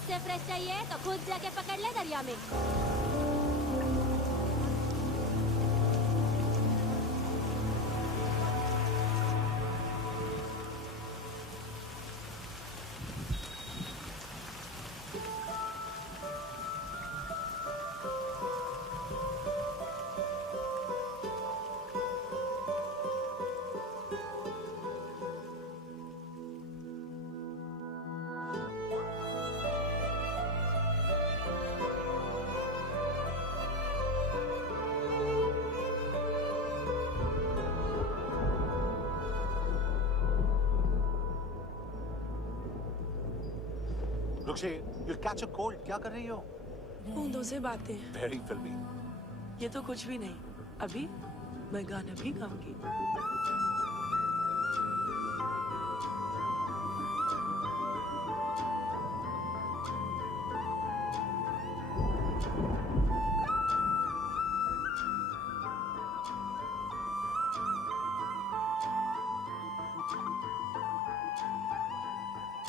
इससे फ्रेश चाहिए तो खुद जाके पकड़ ले दरिया में। रुक्षी, you'll catch a cold. क्या कर रही हो? बूंदों से बातें। Very filmy. ये तो कुछ भी नहीं। अभी मैं गाना भी गाऊंगी।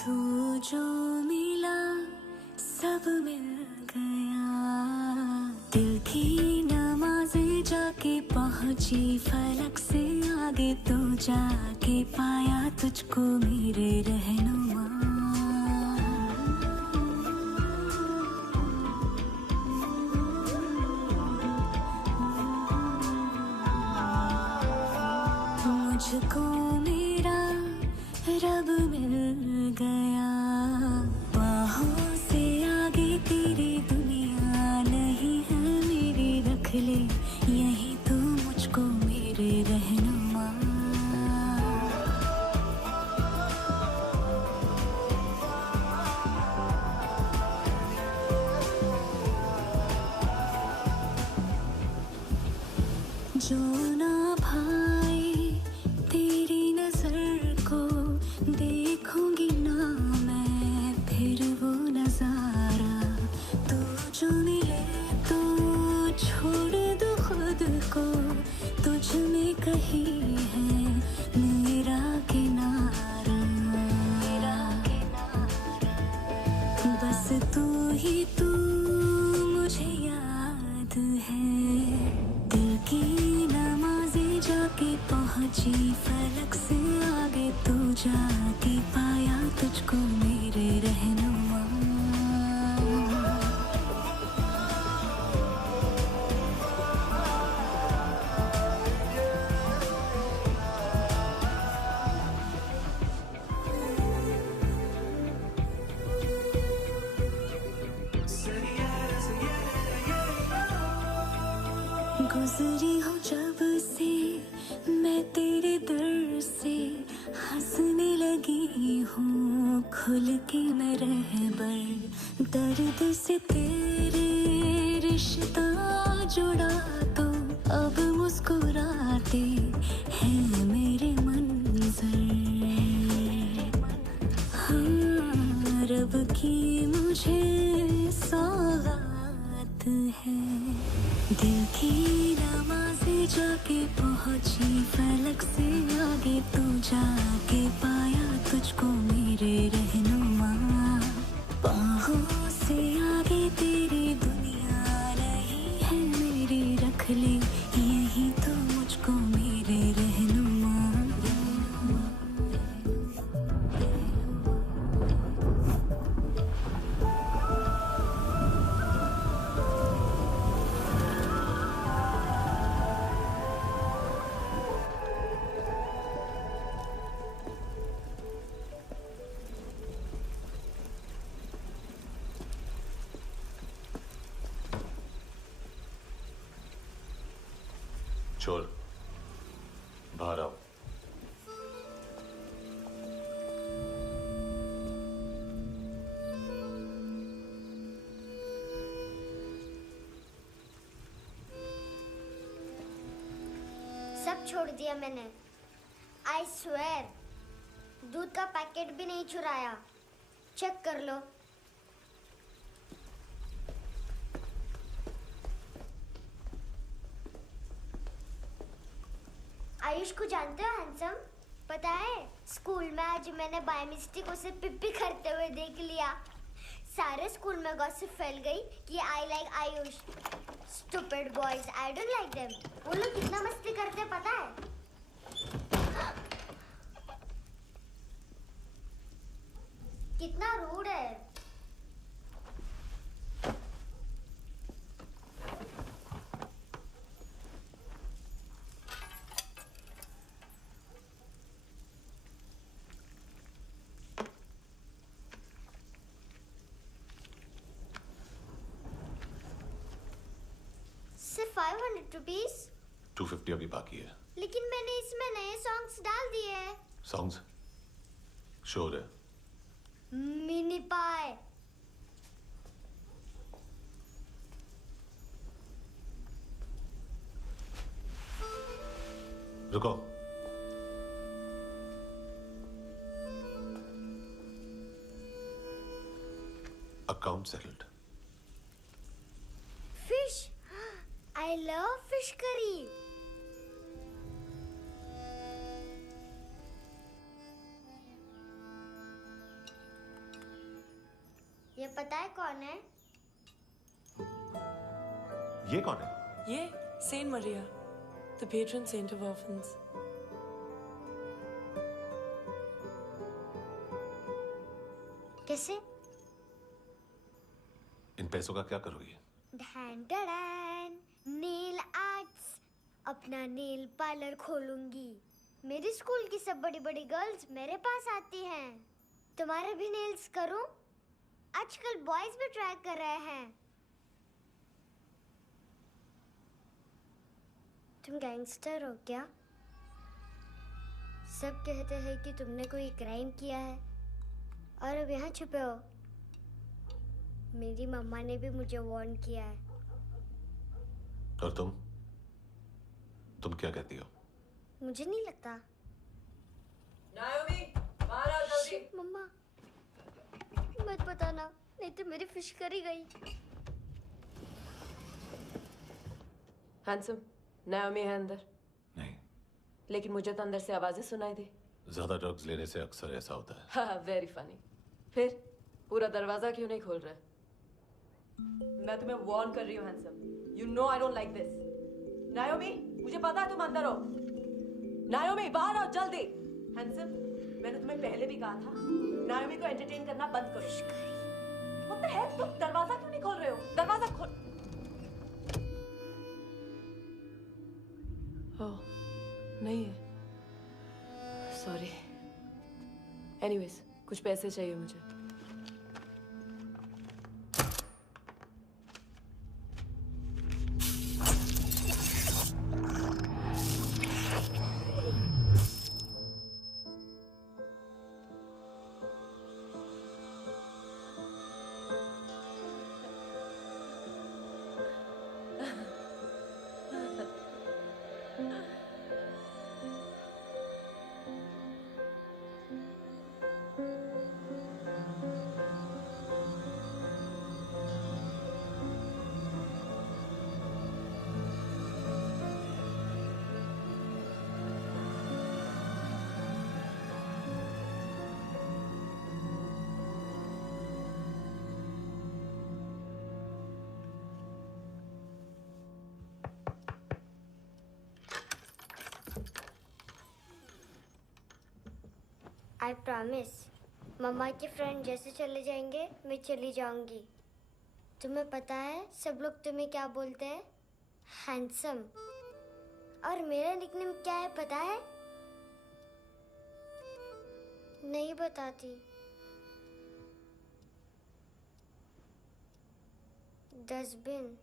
तू जो मिला सब मिल गया, दिल की नमाज़ें जाके पहुंची फलक से आगे, तो जाके पाया तुझको मेरे रहनुमा। मुझको मेरा रब मिल गया, बाहों से आगे तेरी दुनिया नहीं है मेरी, रख ले यही तू मुझको मेरे रहनुमा। जो ना भाई तेरी नजर को देखूंगी ना मैं फिर वो नजारा, तू जो मिले तो छोड़ दो खुद को, तुझ में कहीं है मेरा किनारा, मेरा किनारा। बस तू ही तू मुझे याद है, दिल की नमाज़ें जाके पहुंची फलक से आगे, तू जाके पाया तुझको मेरे रहनुमा। गुजरी हूँ जब से मैं तेरे दर से, हंसने लगी हूँ खुल के मैं रहबर, दर्द से तेरे रिश्ता जुड़ा तो अब मुस्कुराते हैं मेरे मंजर। हाँ, रब की मुझे सौगात है, दिल की नमाज़ें जाके पहुंची फलक से आगे, तू जाके पाया तुझको मेरे रहनुमा। बाहों से आगे तेरी दुनिया नहीं है मेरी, रख ले यही तो मुझको मेरे रहनुमा। छोड़, बाहर आओ। सब छोड़ दिया मैंने, आई स्वेयर। दूध का पैकेट भी नहीं चुराया, चेक कर लो। आयुष को जानते हो हैंडसम? पता है स्कूल में आज मैंने बाय मिस्टेक उसे पिप्पी करते हुए देख लिया। सारे स्कूल में गॉसिप फैल गई कि I like Ayush. Stupid boys, I don't like them. वो लोग कितना मस्ती करते पता है? कितना रूड है। सिर्फ 500 रुपीस? 250 अभी बाकी है। लेकिन मैंने इसमें नए सॉन्ग्स डाल दिए हैं। सॉन्ग्स? श्योर है? मिनी पाए। रुको। Account settled. Fish, I love fish curry. ये पता है कौन है? ये कौन है? ये saint Maria, the patron saint of orphans. कैसे? इन पैसों का क्या करोगी? ढैन ढैन, नेल आर्ट्स। अपना नेल पार्लर खोलूंगी। मेरे स्कूल की सब बड़ी बड़ी गर्ल्स मेरे पास आती हैं। तुम्हारे भी नेल्स करूं? आजकल बॉयज भी ट्राई कर रहे हैं। तुम गैंगस्टर हो क्या? सब कहते हैं कि तुमने कोई क्राइम किया है और अब यहाँ छुपे हो। मेरी मम्मा ने भी मुझे वार्न किया है। और तुम क्या कहती हो? मुझे नहीं लगता। नायोमी, बाहर आओ जल्दी। शिट, मम्मा मत बताना, नहीं तो मेरी फिश करी गई। हैंडसम, नायोमी है अंदर। नहीं। लेकिन मुझे तो अंदर से आवाजें सुनाई दी। ज्यादा ड्रग्स लेने से अक्सर ऐसा होता है। हाँ, वेरी फनी। फिर पूरा दरवाजा क्यों नहीं खोल रहे? मैं तुम्हें वार्न कर रही हूँ handsome. You know I don't like this. नायोमी, मुझे पता है तुम अंदर हो। नायोमी, बाहर आओ जल्दी। हैंडसम, मैंने तुम्हें पहले भी कहा था नायोमी को एंटरटेन करना बंद करो। What the heck? तुम दरवाजा क्यों नहीं खोल रहे हो? दरवाजा खोल। ओह, नहीं है। सॉरी। एनीवेज, कुछ पैसे चाहिए मुझे। आई प्रॉमिस, मम्मा के फ्रेंड जैसे चले जाएंगे मैं चली जाऊंगी। तुम्हें पता है सब लोग तुम्हें क्या बोलते हैं? हैंडसम। और मेरा निकनेम क्या है पता है? नहीं बताती। डस्टबिन।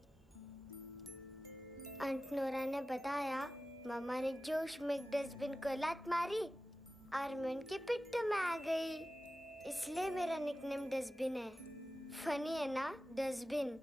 आंट नोरा ने बताया मम्मा ने जोश में एक डस्टबिन को लात मारी और मैं उनके पिट्ठू में आ गई, इसलिए मेरा निकनेम डस्टबिन है। फनी है ना, डस्टबिन।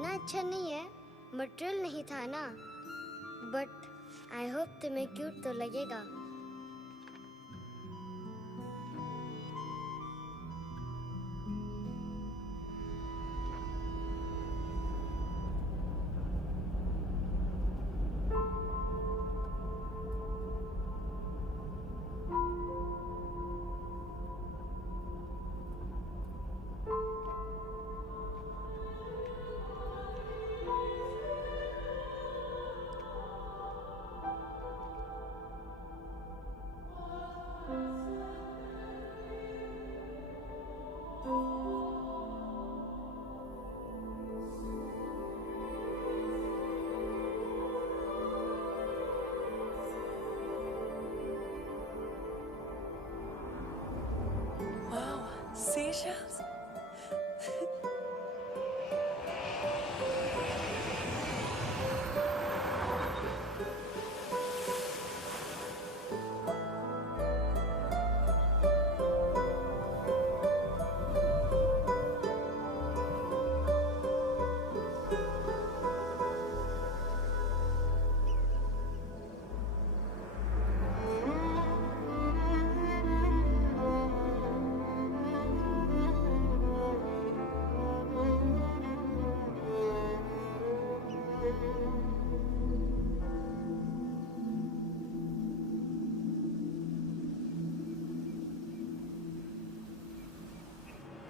इतना अच्छा नहीं है, मटेरियल नहीं था ना, बट आई होप तुम्हें क्यूट तो लगेगा। Wow, seashells.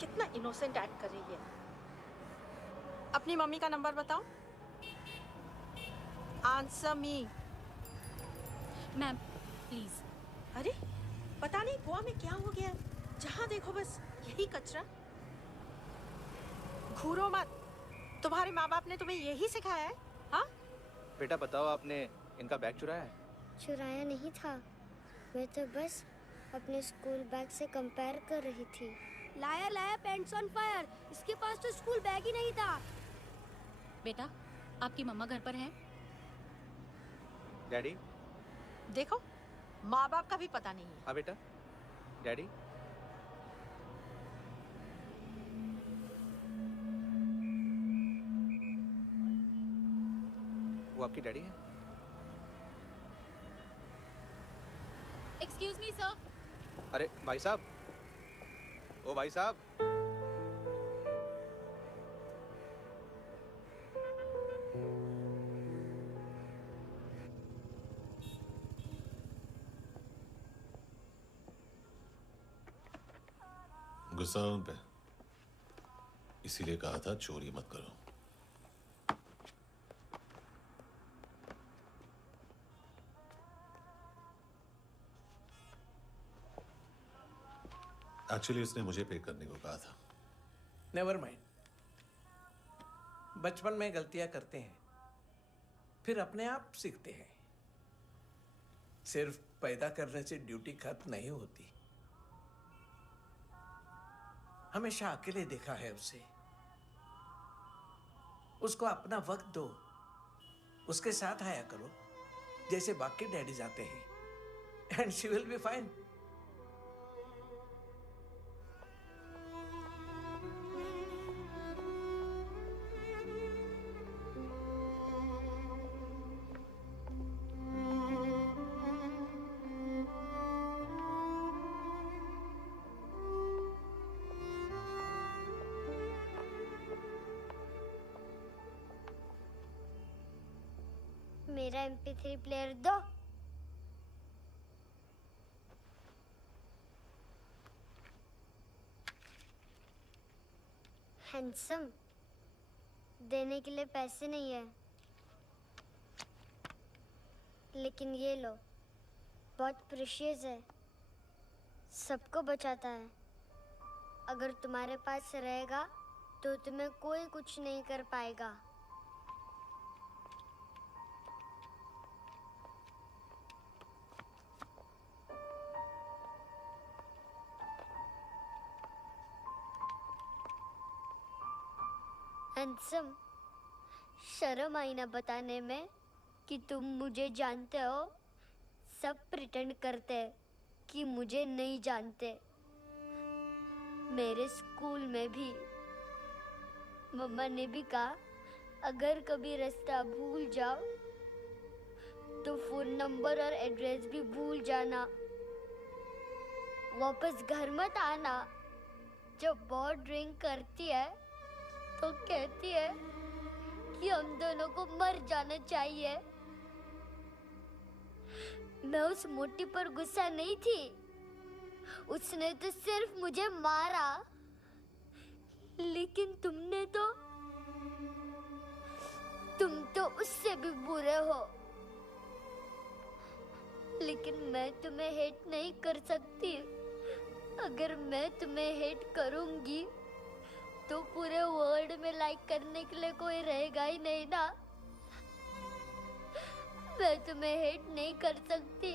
कितना इनोसेंट एक्ट कर रही है। अपनी मम्मी का नंबर बताओ। Answer me. Ma'am please. अरे पता नहीं गोवा में क्या हो गया, जहाँ देखो बस यही कचरा। घूरो मत, तुम्हारे माँ बाप ने तुम्हें यही सिखाया है? हाँ बेटा बताओ, आपने इनका बैग चुराया है? चुराया नहीं था, मैं तो बस अपने स्कूल बैग से कंपेयर कर रही थी। Liar liar pants on fire, इसके पास तो स्कूल बैग ही नहीं था। बेटा आपकी मम्मा घर पर है? डैडी? देखो माँ बाप का भी पता नहीं है। हाँ बेटा। डैडी? वो आपकी डैडी है? Excuse me sir. अरे भाई साहब, ओ भाई साहब। गुस्सा उन पे, इसीलिए कहा था चोरी मत करो। एक्चुअली उसने मुझे पे करने को कहा था। नेवर माइंड, बचपन में गलतियां करते हैं, फिर अपने आप सीखते हैं। सिर्फ पैदा करने से ड्यूटी खत्म नहीं होती। हमेशा अकेले देखा है उसे। उसको अपना वक्त दो, उसके साथ आया करो जैसे बाकी डैडीज आते हैं, and she will be fine. मेरा MP3 प्लेयर दो। हैंडसम, देने के लिए पैसे नहीं है, लेकिन ये लो, बहुत प्रेशियस है, सबको बचाता है। अगर तुम्हारे पास रहेगा तो तुम्हें कोई कुछ नहीं कर पाएगा। हैंडसम, शर्म आई ना बताने में कि तुम मुझे जानते हो। सब प्रिटेंड करते हैं कि मुझे नहीं जानते। मेरे स्कूल में भी मम्मा ने भी कहा अगर कभी रास्ता भूल जाओ तो फोन नंबर और एड्रेस भी भूल जाना। वापस घर मत आना। जब बहुत ड्रिंक करती है तो कहती है कि हम दोनों को मर जाना चाहिए। मैं उस मोटी पर गुस्सा नहीं थी, उसने तो सिर्फ मुझे मारा। लेकिन तुम तो उससे भी बुरे हो। लेकिन मैं तुम्हें हेट नहीं कर सकती। अगर मैं तुम्हें हेट करूंगी तो पूरे वर्ल्ड में लाइक करने के लिए कोई रहेगा ही नहीं ना। मैं तुम्हें हेट नहीं कर सकती।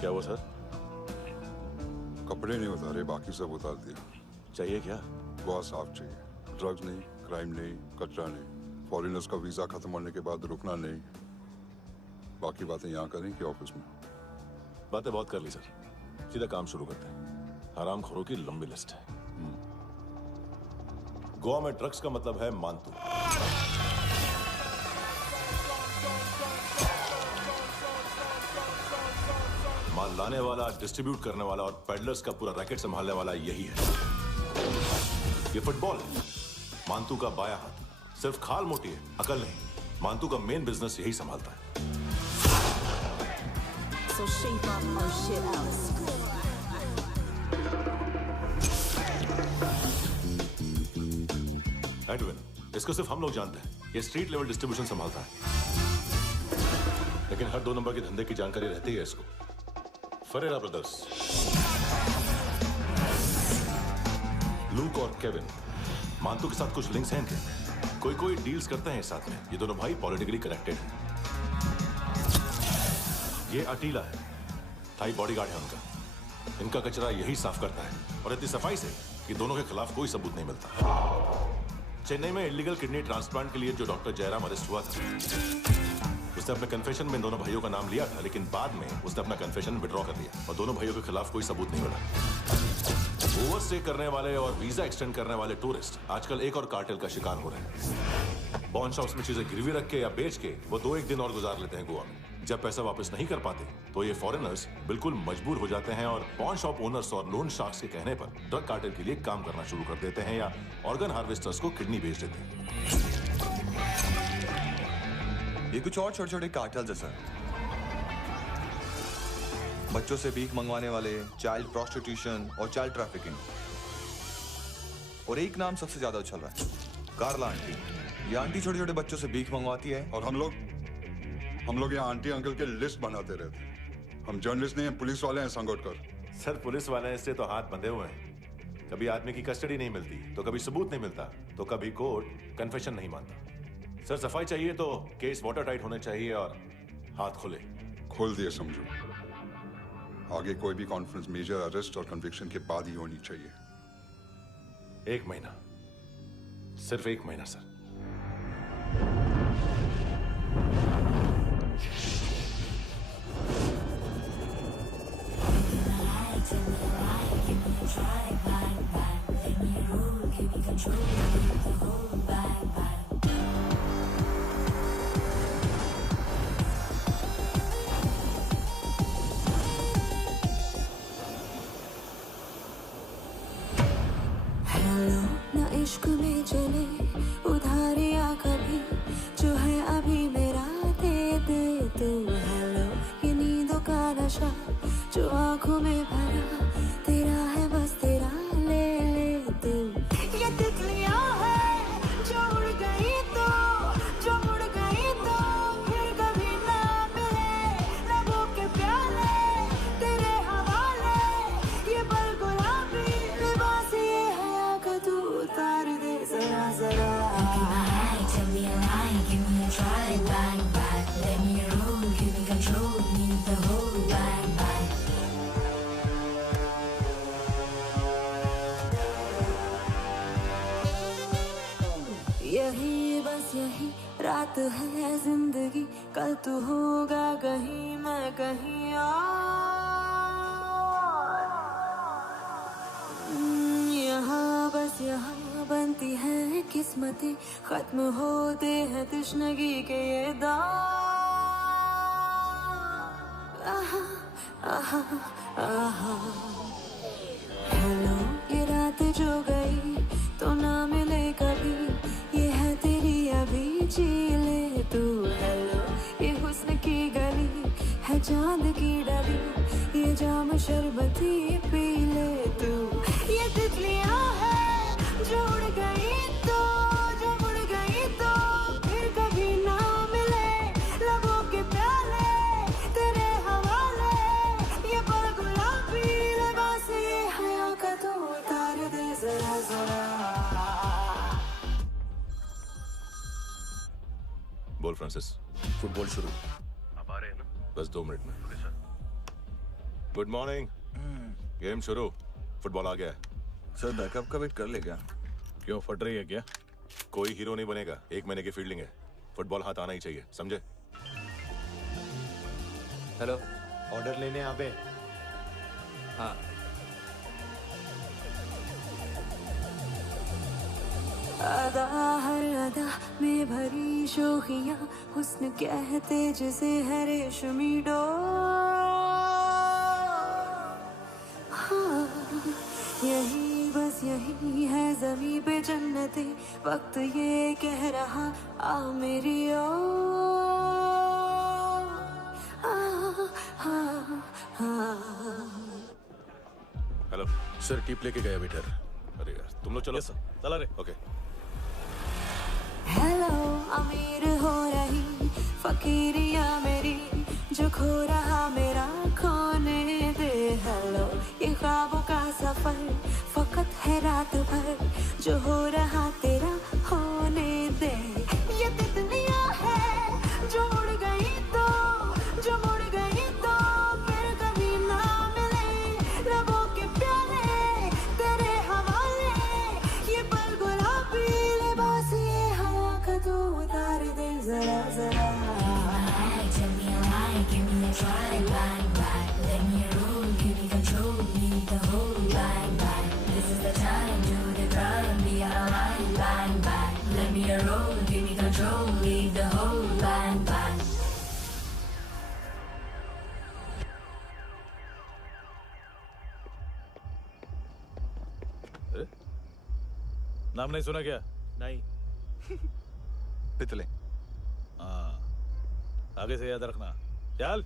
क्या हुआ सर? कपड़े नहीं उतारे, बाकी सब उतार दिया। चाहिए क्या? बहुत साफ चाहिए। ड्रग्स नहीं, क्राइम नहीं, कचरा नहीं। फॉरेनर्स का वीजा खत्म होने के बाद रुकना नहीं। बाकी बातें यहाँ करें कि ऑफिस में? बातें बहुत कर ली सर, सीधा काम शुरू करते हैं। हरामखोरों की लंबी लिस्ट है। गोवा में ड्रग्स का मतलब है मानतू। माल लाने वाला, डिस्ट्रीब्यूट करने वाला और पेडलर्स का पूरा रैकेट संभालने वाला यही है। ये फुटबॉल है, मानतू का बायां हाथ। सिर्फ खाल मोटी है, अकल नहीं। मानतू का मेन बिजनेस यही संभालता है। So shape up or shit out. Edwin, इसको सिर्फ हम लोग जानते हैं। ये स्ट्रीट लेवल डिस्ट्रीब्यूशन संभालता है, लेकिन हर 2 नंबर के धंधे की जानकारी रहती है इसको। फरेरा ब्रदर्स, लूक और केविन, मानतू के साथ कुछ लिंक्स हैं इनके। कोई डील्स करते हैं साथ में। ये दोनों भाई पॉलिटिकली कनेक्टेड हैं। ये अटीला है, थाई बॉडीगार्ड है उनका। इनका कचरा यही साफ करता है, और इतनी सफाई से कि दोनों के खिलाफ कोई सबूत नहीं मिलता। चेन्नई में इलीगल किडनी ट्रांसप्लांट के लिए जो डॉक्टर जयराम अरेस्ट हुआ था, उसने अपने कन्फेशन में दोनों भाइयों का नाम लिया था, लेकिन बाद में उसने अपना कन्फेशन विड्रॉ कर लिया और दोनों भाइयों के खिलाफ कोई सबूत नहीं मिला। ओवरस्टे करने वाले और वीजा एक्सटेंड करने वाले टूरिस्ट आजकल एक और कार्टेल का शिकार हो रहे हैं। पॉन शॉप्स में चीजें गिरवी रख के या बेच के वो 2-1 दिन और गुजार लेते हैं गोवा में। जब पैसा वापस नहीं कर पाते तो ये फॉरेनर्स बिल्कुल मजबूर हो जाते हैं और पॉन शॉप ओनर्स और लोन शार्क्स के कहने पर ड्रग कार्टेल के लिए काम करना शुरू कर देते हैं या ऑर्गन हार्वेस्टर्स को किडनी बेच देते हैं। ये कुछ और छोटे-छोटे कार्टेल्स है सर। बच्चों से भीख मंगवाने वाले, चाइल्ड प्रोस्टिट्यूशन और चाइल्ड ट्रैफिकिंग। और एक नाम सबसे ज्यादा उछल रहा है, कार्ला आंटी। ये आंटी छोटे छोटे बच्चों से भीख मंगवाती है। और हम लोग यहाँ आंटी अंकल के लिस्ट बनाते रहते हैं। हम जर्नलिस्ट नहीं हैं, पुलिस वाले हैं संगोटकर। सर पुलिस वाले हैं, इससे तो हाथ बंधे हुए हैं। कभी आदमी की कस्टडी नहीं मिलती, तो कभी सबूत नहीं मिलता, तो कभी कोर्ट कन्फेशन नहीं मानता। सर सफाई चाहिए तो केस वाटर टाइट होने चाहिए और हाथ खुले। खोल दिए समझो। आगे कोई भी कॉन्फ्रेंस मेजर अरेस्ट और कन्विक्शन के बाद ही होनी चाहिए। 1 महीना, सिर्फ 1 महीना सर। ना इश्क में चले उधारिया कभी, जो है अभी मेरा दे दे तू। हेलो ये नींदों का नशा जो आंखों में भरा, तेरा है बस तेरा, ले ले तू। ये तितलियां हैं जो उड़ गई तो, जो उड़ गई तो फिर कभी ना मिले। लबों के प्याले तेरे हवाले, ये पल गुलाबी लिबास ये हया का तू उतार दे जरा जरा। Tell me a lie, give me a try, bang bang. Let me roll, give me control, need the whole bang bang. यही बस यही रात है जिंदगी, कल तू होगा कहीं मैं कहीं और। यहाँ बस यहाँ बनती है किस्मतें, खत्म होते हैं तश्नगी के ये दाग। आहा आहा आहा। हेलो ये रात जो गई तो ना मिले कभी, ये है तेरी अभी, जी ले तू। हेलो ये हुस्न की गली है चांद की डली, ये जाम शरबती पी ले तू। ये तितलियां हैं जो उड़ गई तो, जो उड़ गई तो फिर कभी ना मिले। लबों के प्याले तेरे हवाले, ये पल गुलाबी लिबास ये हया का तू उतार दे जरा जरा। बोल फ्रांसिस। फुटबॉल शुरू। आप आ रहे हैं ना? बस 2 मिनट में। Good morning. गेम शुरू। फुटबॉल आ गया है। सर बैकअप का वेट कर ले क्या? क्यों फट रही है क्या? कोई हीरो नहीं बनेगा, 1 महीने की फील्डिंग है। फुटबॉल हाथ आना ही चाहिए, समझे? हेलो, ऑर्डर लेने यहाँ पे? हाँ। अदा हर अदा में भरी शोखियाँ, हुस्न कहते जिसे है रेशमी डोर। हाँ, यही बस यही है ज़मीं पे जन्नते, वक्त ये कह रहा आ मेरी ओर। हेलो सर, टिप लेके गया वेटर। अरे यार तुम लोग चलो। सर चला रहे। ओके। हेलो अमीर हो रही फकीरिया मेरी, जो खो रहा मेरा खोने दे। हेलो ये ख्वाबों का सफर फकत है रात भर, जो हो रहा तेरा होने दे। ये तितलियां हैं जो उड़ गई तो, जो उड़ गई तो फिर कभी ना मिले। लबों के प्याले तेरे हवाले, ये पल गुलाबी लिबास ये हवा का तू उतार दे जरा जरा। Tell me a lie, give me a try, bang bang. Let me roll, give me control, need the whole bang bang. This is the time, do the crime, be alive, bang bang. Let me roll, give me control, leave the whole bang bang. नाम नहीं सुना क्या? नहीं। पितले। हाँ, आगे से याद रखना। चल।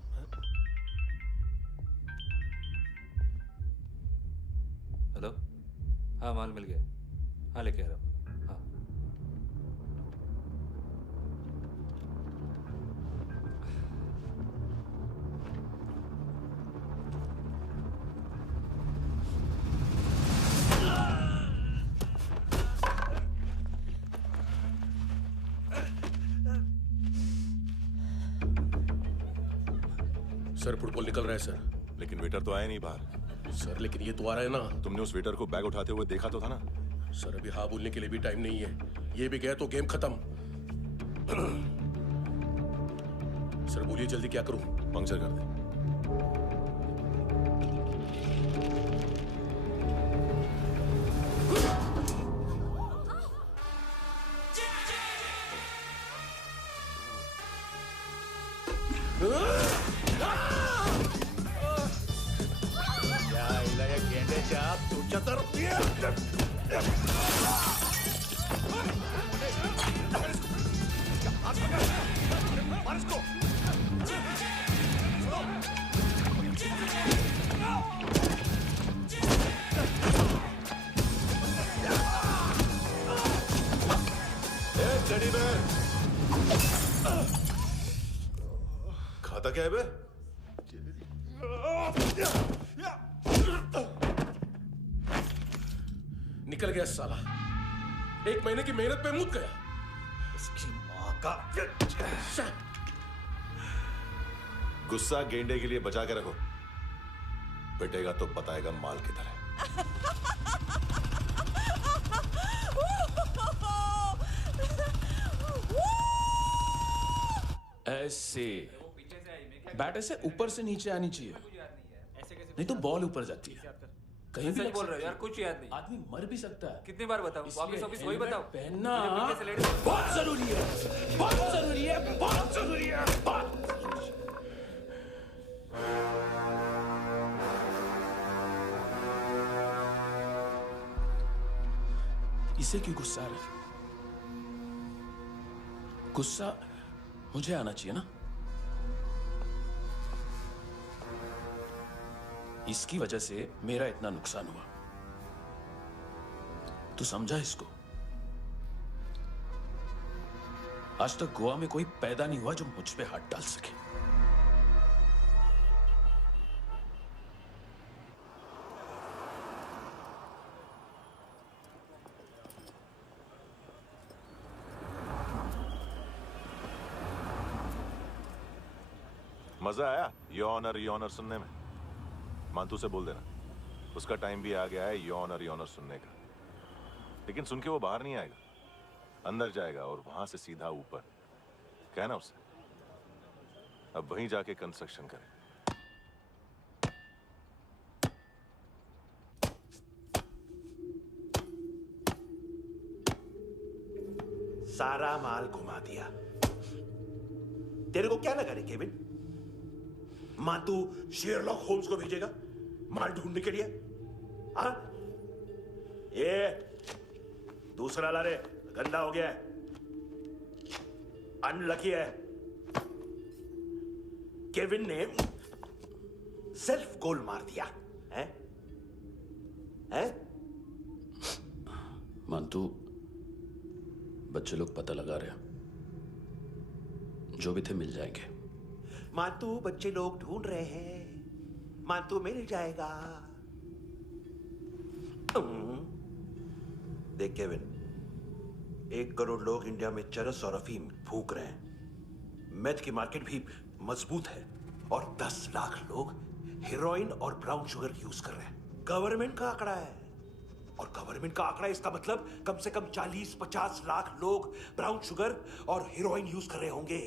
हेलो, हाँ माल मिल गया, हाँ लेके आ रहा हूँ, हाँ। सर फुटबॉल निकल रहा है सर। लेकिन वेटर तो आया नहीं बाहर। सर लेकिन ये तो आ रहा है ना। तुमने उस वेटर को बैग उठाते हुए देखा तो था ना। सर अभी हाँ बोलने के लिए भी टाइम नहीं है, ये भी गया तो गेम खत्म। सर बोलिए जल्दी क्या करूं? पंक्चर कर दे। खाता क्या है बे? निकल गया साला, 1 महीने की मेहनत पे मुक गया। इसकी माँ का गुस्सा गेंडे के लिए बचा के रखो, पिटेगा तो बताएगा माल किधर है। ऐसे बैट ऐसे ऊपर से नीचे आनी चाहिए, नहीं तो बॉल ऊपर जाती है। कहीं भी बोल रहे हो यार, कुछ याद नहीं। आदमी मर भी सकता है। कितनी बार बताऊं? वापिस वही बताओ। पहनना बहुत जरूरी है, बहुत जरूरी है, बहुत जरूरी है, बहुत। इसे क्यों गुस्सा आ रहा है? गुस्सा मुझे आना चाहिए ना। इसकी वजह से मेरा इतना नुकसान हुआ, तू समझा इसको? आज तक गोवा में कोई पैदा नहीं हुआ जो मुझ पे हाथ डाल सके। मजा आया योनर सुनने में? मानतू से बोल देना, उसका टाइम भी आ गया है योनर सुनने का। लेकिन सुन के वो बाहर नहीं आएगा, अंदर जाएगा और वहां से सीधा ऊपर। कहना उससे अब वहीं जाके कंस्ट्रक्शन करे। सारा माल घुमा दिया। तेरे को क्या लगा रे केविन? मातू शेरलॉक होम्स को भेजेगा माल ढूंढने के लिए? हाँ? ये दूसरा ला रे, गंदा हो गया है, अनलकी है। केविन ने सेल्फ गोल मार दिया है? हैं? मानतू, बच्चे लोग पता लगा रहे हैं, जो भी थे मिल जाएंगे। मातू बच्चे लोग ढूंढ रहे हैं, मातू मिल जाएगा। देख केविन, 1 करोड़ लोग इंडिया में चरस और अफीम फूंक रहे हैं। मेथ की मार्केट भी मजबूत है और 10 लाख लोग हेरोइन और ब्राउन शुगर यूज कर रहे हैं। गवर्नमेंट का आंकड़ा है, और गवर्नमेंट का आंकड़ा इसका मतलब कम से कम 40-50 लाख लोग ब्राउन शुगर और हेरोइन यूज कर रहे होंगे।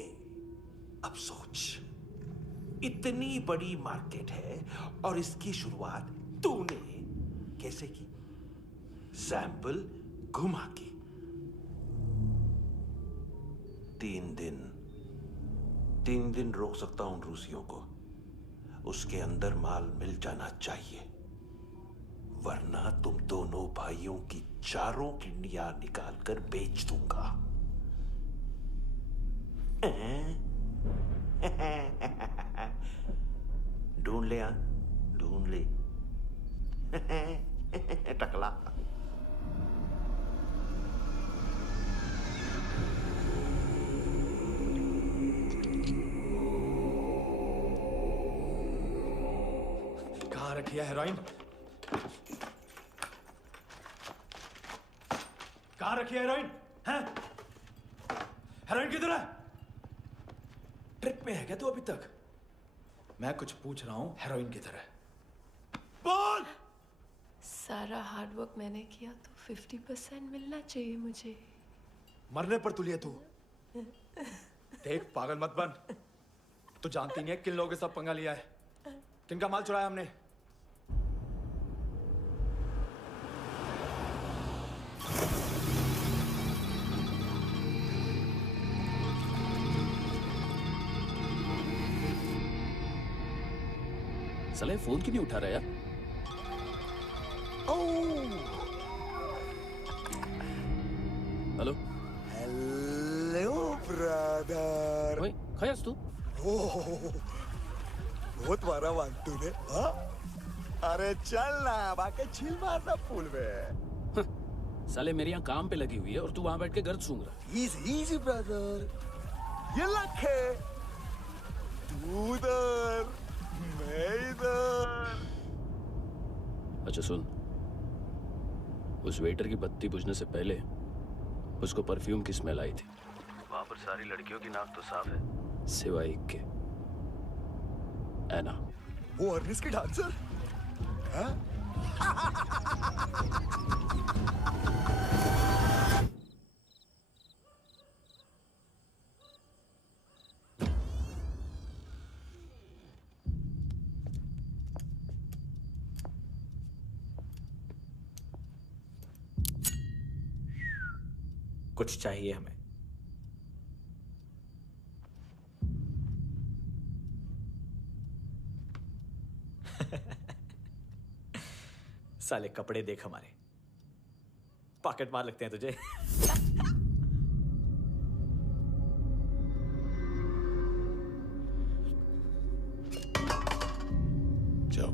अब सोच, इतनी बड़ी मार्केट है और इसकी शुरुआत तूने कैसे की? सैंपल घुमा के। 3 दिन रोक सकता हूं रूसियों को, उसके अंदर माल मिल जाना चाहिए, वरना तुम दोनों भाइयों की 4 किडनियां निकाल कर बेच दूंगा। ढूंढ ले, ढूंढ ले। टकला। कहाँ रखी है हेरोइन? कहाँ रखी है हेरोइन? हैं? हेरोइन किधर है? ट्रिप पे है क्या तू अभी तक? मैं कुछ पूछ रहा हूँ, हेरोइन किधर है? बोल! सारा हार्ड वर्क मैंने किया तो 50% मिलना चाहिए मुझे। मरने पर तुलिए तू। देख पागल मत बन। तू जानती नहीं है किन लोगों के साथ पंगा लिया है, किनका माल चुराया हमने। साले फोन क्यों नहीं उठा रहा यार? Hello hello brother. ओए खयास तू? बहुत मारा वांटू ने। हाँ? अरे चल ना, बाकी छिल मारना पूल में। साले मेरी यहाँ काम पे लगी हुई है और तू वहां बैठ के गर्द सूंघ रहा। इजी ब्रदर, ये लक है। तू उधर, मैं इधर। अच्छा सुन, उस वेटर की बत्ती बुझने से पहले उसको परफ्यूम की स्मेल आई थी। वहां पर सारी लड़कियों की नाक तो साफ है, सिवाय एक के, एना। वो अर्निस की डांसर? हाँ? कुछ चाहिए हमें। साले कपड़े देख हमारे, पॉकेट मार लगते हैं तुझे। जाओ।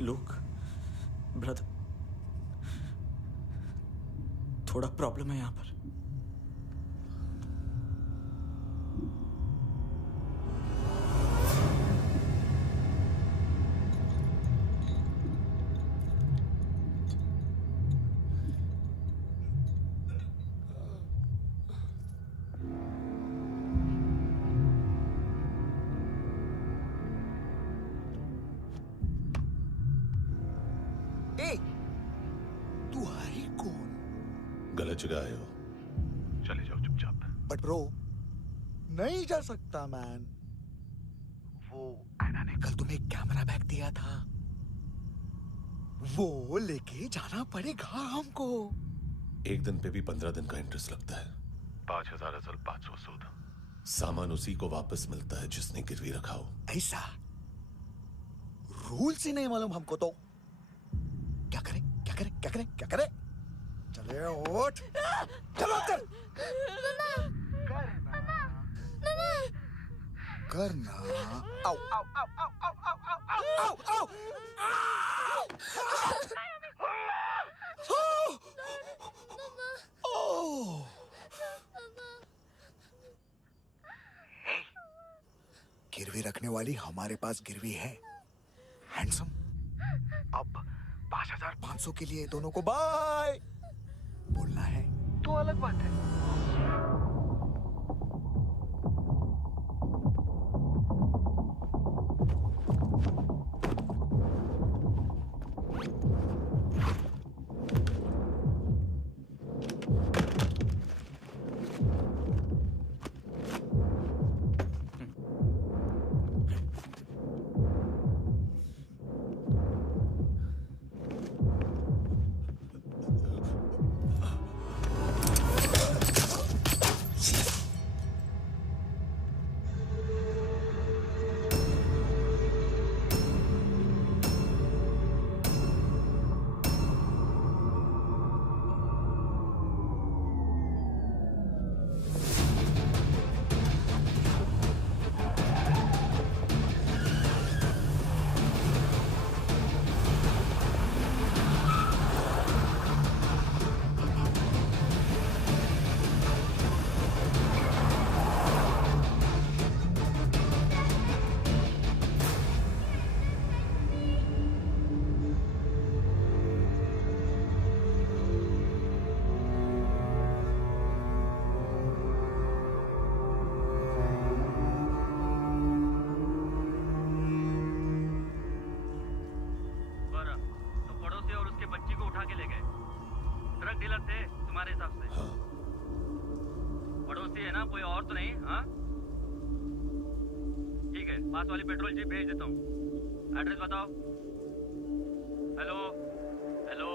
लुक ब्रदर, थोड़ा प्रॉब्लम है यहाँ पर। तू है कौन? गलत जगह आए हो, चले जाओ चुपचाप। बट ब्रो, नहीं जा सकता मैन। वो एना ने कल तुम्हें कैमरा बैग दिया था, वो लेके जाना पड़ेगा हमको। एक दिन पे भी 15 दिन का इंटरेस्ट लगता है। 5,000 असल 500 सूद। सामान उसी को वापस मिलता है जिसने गिरवी रखा हो। ऐसा रूल्स ही नहीं मालूम हमको तो। क्या करें क्या करें क्या करें क्या करें? चले उठ, चलो कर करना। आओ आओ आओ आओ आओ आओ आओ आओ आओ। गिरवी रखने वाली हमारे पास गिरवी है। हैंडसम, अब 5,500 के लिए दोनों को बाय बोलना है तो अलग बात है। से तुम्हारे हिसाब से? हाँ। पड़ोसी है ना, कोई और तो नहीं? हाँ ठीक है, पास वाली पेट्रोल जीप भेज देता हूँ। एड्रेस बताओ। हेलो हेलो,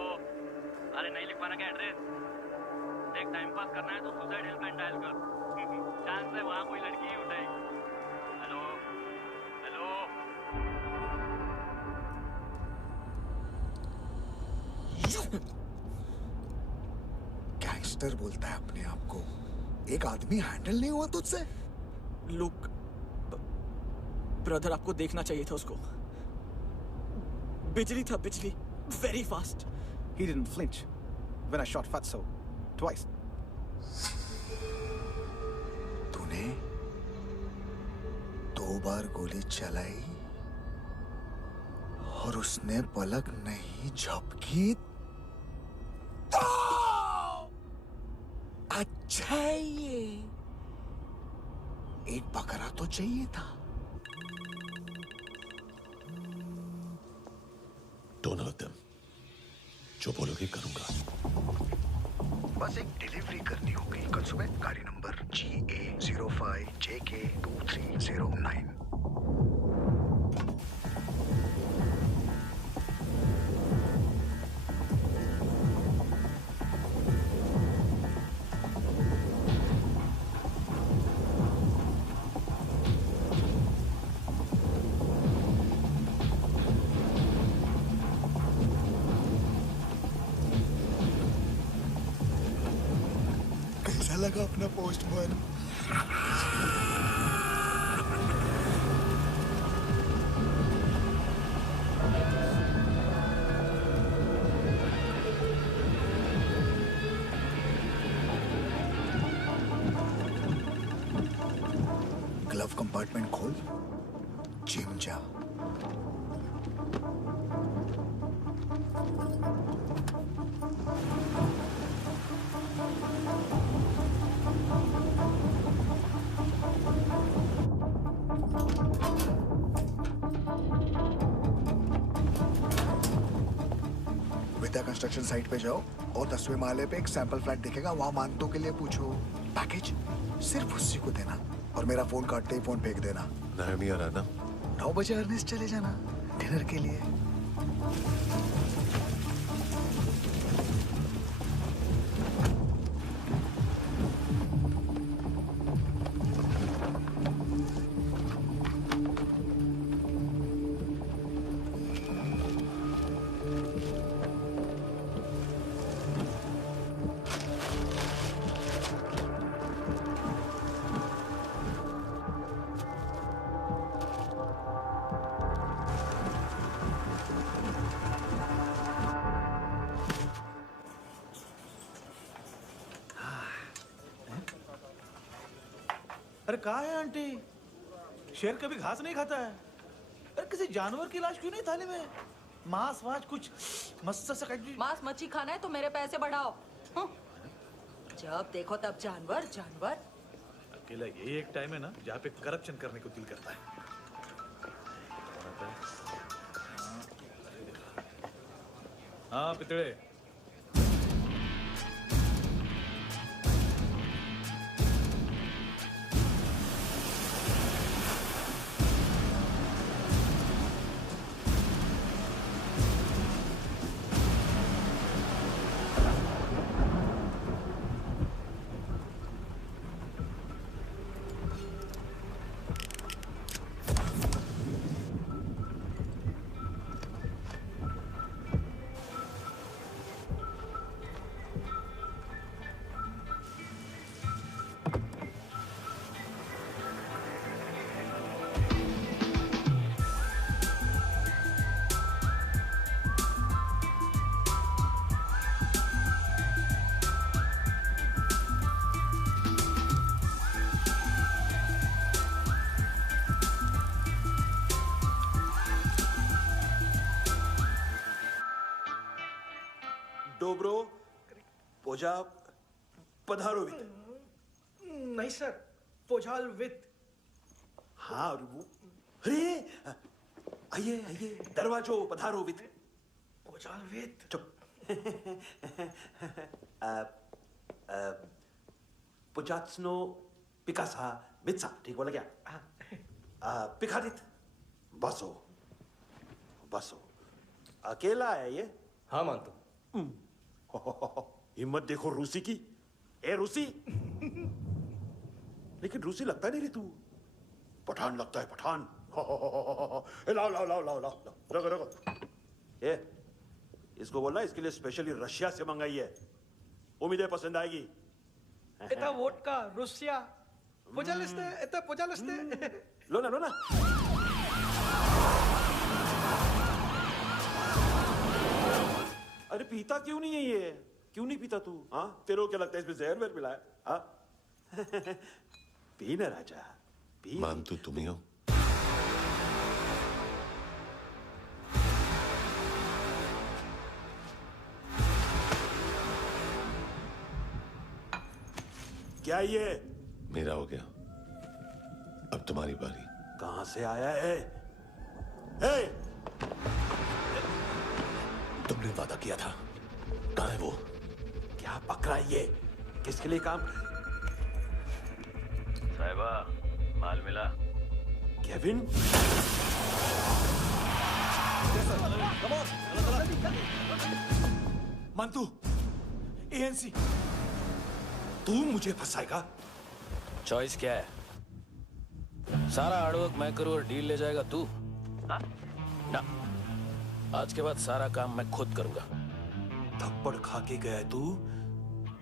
अरे नहीं लिख पाना क्या एड्रेस? देख टाइम पास करना है तो सुसाइड हेल्पलाइन डायल कर। चांस है वहाँ कोई लड़की ही उठाएगी। Hello hello. गैंगस्टर बोलता है अपने आप को। एक आदमी हैंडल नहीं हुआ तुझसे? लुक ब्रदर, आपको देखना चाहिए था उसको। बिजली था, बिजली, very fast. He didn't flinch when I shot Fatso twice. तूने 2 बार गोली चलाई और उसने पलक नहीं झपकी। अच्छा है ये। एक बकरा तो चाहिए था। Don't hurt them. जो बोलोगे करूंगा। बस एक डिलीवरी करनी होगी कल सुबह। गाड़ी नंबर GA05JK2309। कैसा लगा अपना पोस्टमैन? ग्लव कंपार्टमेंट खोल, जिम जा। विद्या कंस्ट्रक्शन साइट पे जाओ और 10वें माले पे एक सैंपल फ्लैट दिखेगा, वहां मानतों के लिए पूछो। पैकेज सिर्फ उसी को देना और मेरा फोन काटते ही फोन फेंक देना। नायमी आ रहा ना? 9 बजे अर्नेस्ट चले जाना डिनर के लिए। अरे कहाँ है आंटी? शेर कभी घास नहीं खाता है। अरे किसी जानवर की लाश क्यों नहीं थाली में? मांस वाच कुछ मस्त सा मांस मच्छी खाना है तो मेरे पैसे बढ़ाओ। जब देखो तब जानवर जानवर। अकेला यही एक टाइम है ना जहाँ पे करप्शन करने को दिल करता है। हाँ पितड़े। डोब्रो पोजा पधारोवित। नहीं सर, पोझाल विथ। हाँ अरे आइए आइए, दरवाजो पधारोवित। पोझाल विथ। चुप। पुचात्सनो पिकासा मित्सा, ठीक बोला क्या? पिखादित बसो बसो। अकेला है ये? हाँ मानतो। हिम्मत देखो रूसी की। ए रूसी, लेकिन रूसी लगता नहीं रे तू, पठान लगता है पठान। लाओ लाओ लाओ लाओ लाओ, रखो रखो। ए इसको बोलना इसके लिए स्पेशली रशिया से मंगाई है, उम्मीद है पसंद आएगी। इतना वोडका रुसिया पोजालिस्ते, इतना पोजालिस्ते। लो ना लो ना। अरे पीता क्यों नहीं है ये? क्यों नहीं पीता तू? हाँ तेरे को क्या लगता है इसमें जहर वहर मिला है? हाँ पी ना राजा पी। मानतू तुम ही हो? क्या ये? मेरा हो गया, अब तुम्हारी बारी। कहां से आया है? तुमने वादा किया था, कहां है वो? क्या पकड़ा ये? किसके लिए काम? साहिबा माल मिला? केविन? मंतू, एएनसी। तू मुझे फंसाएगा? चॉइस क्या है? सारा हार्डवर्क मैं करूं और डील ले जाएगा तू? हाँ? ना, आज के बाद सारा काम मैं खुद करूंगा। थप्पड़ खा के गया तू,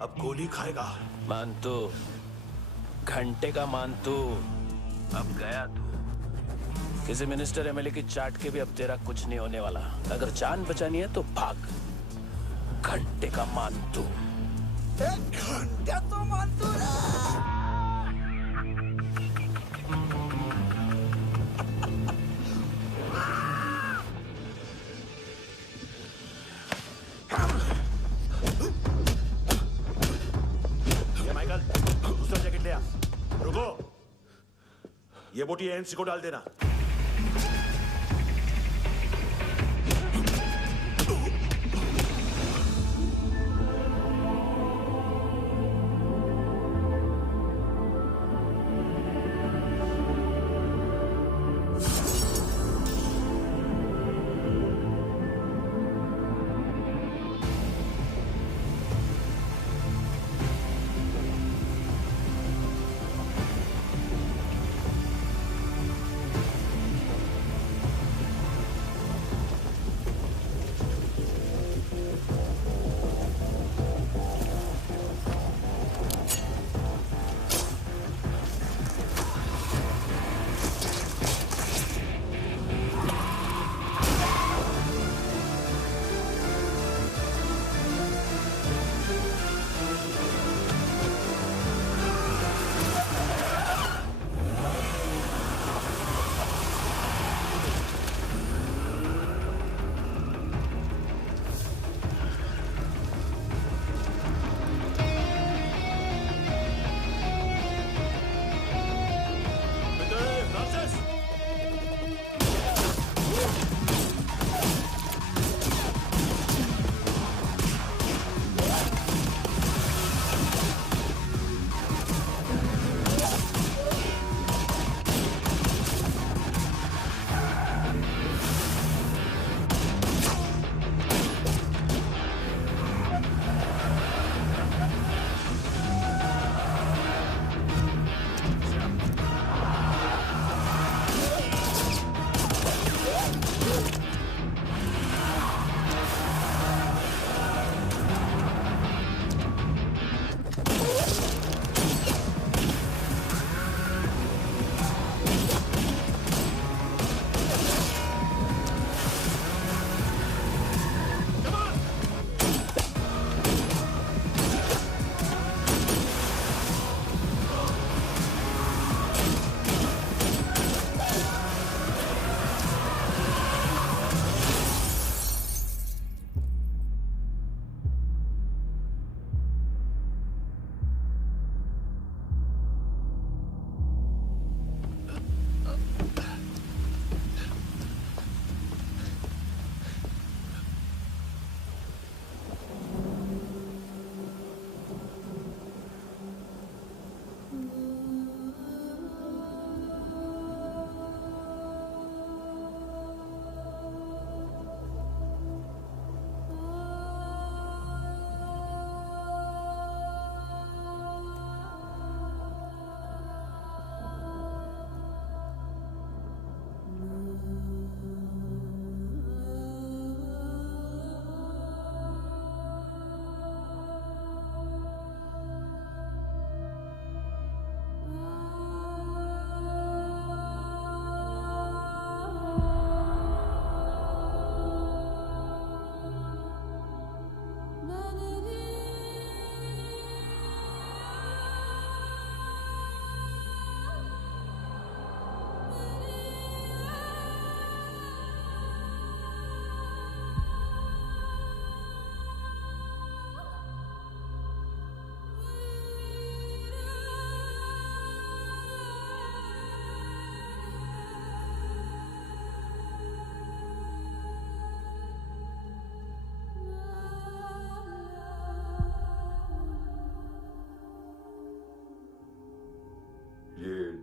अब गोली खाएगा। मानतू, घंटे का मानतू, अब गया तू। किसी मिनिस्टर एमएलए की चाट के भी अब तेरा कुछ नहीं होने वाला। अगर जान बचानी है तो भाग। घंटे का मानतू। घंटा तो मानतू ना। ये माइकल, दूसरा जैकेट ले आ। रुको, ये बोटी एएनसी को डाल देना।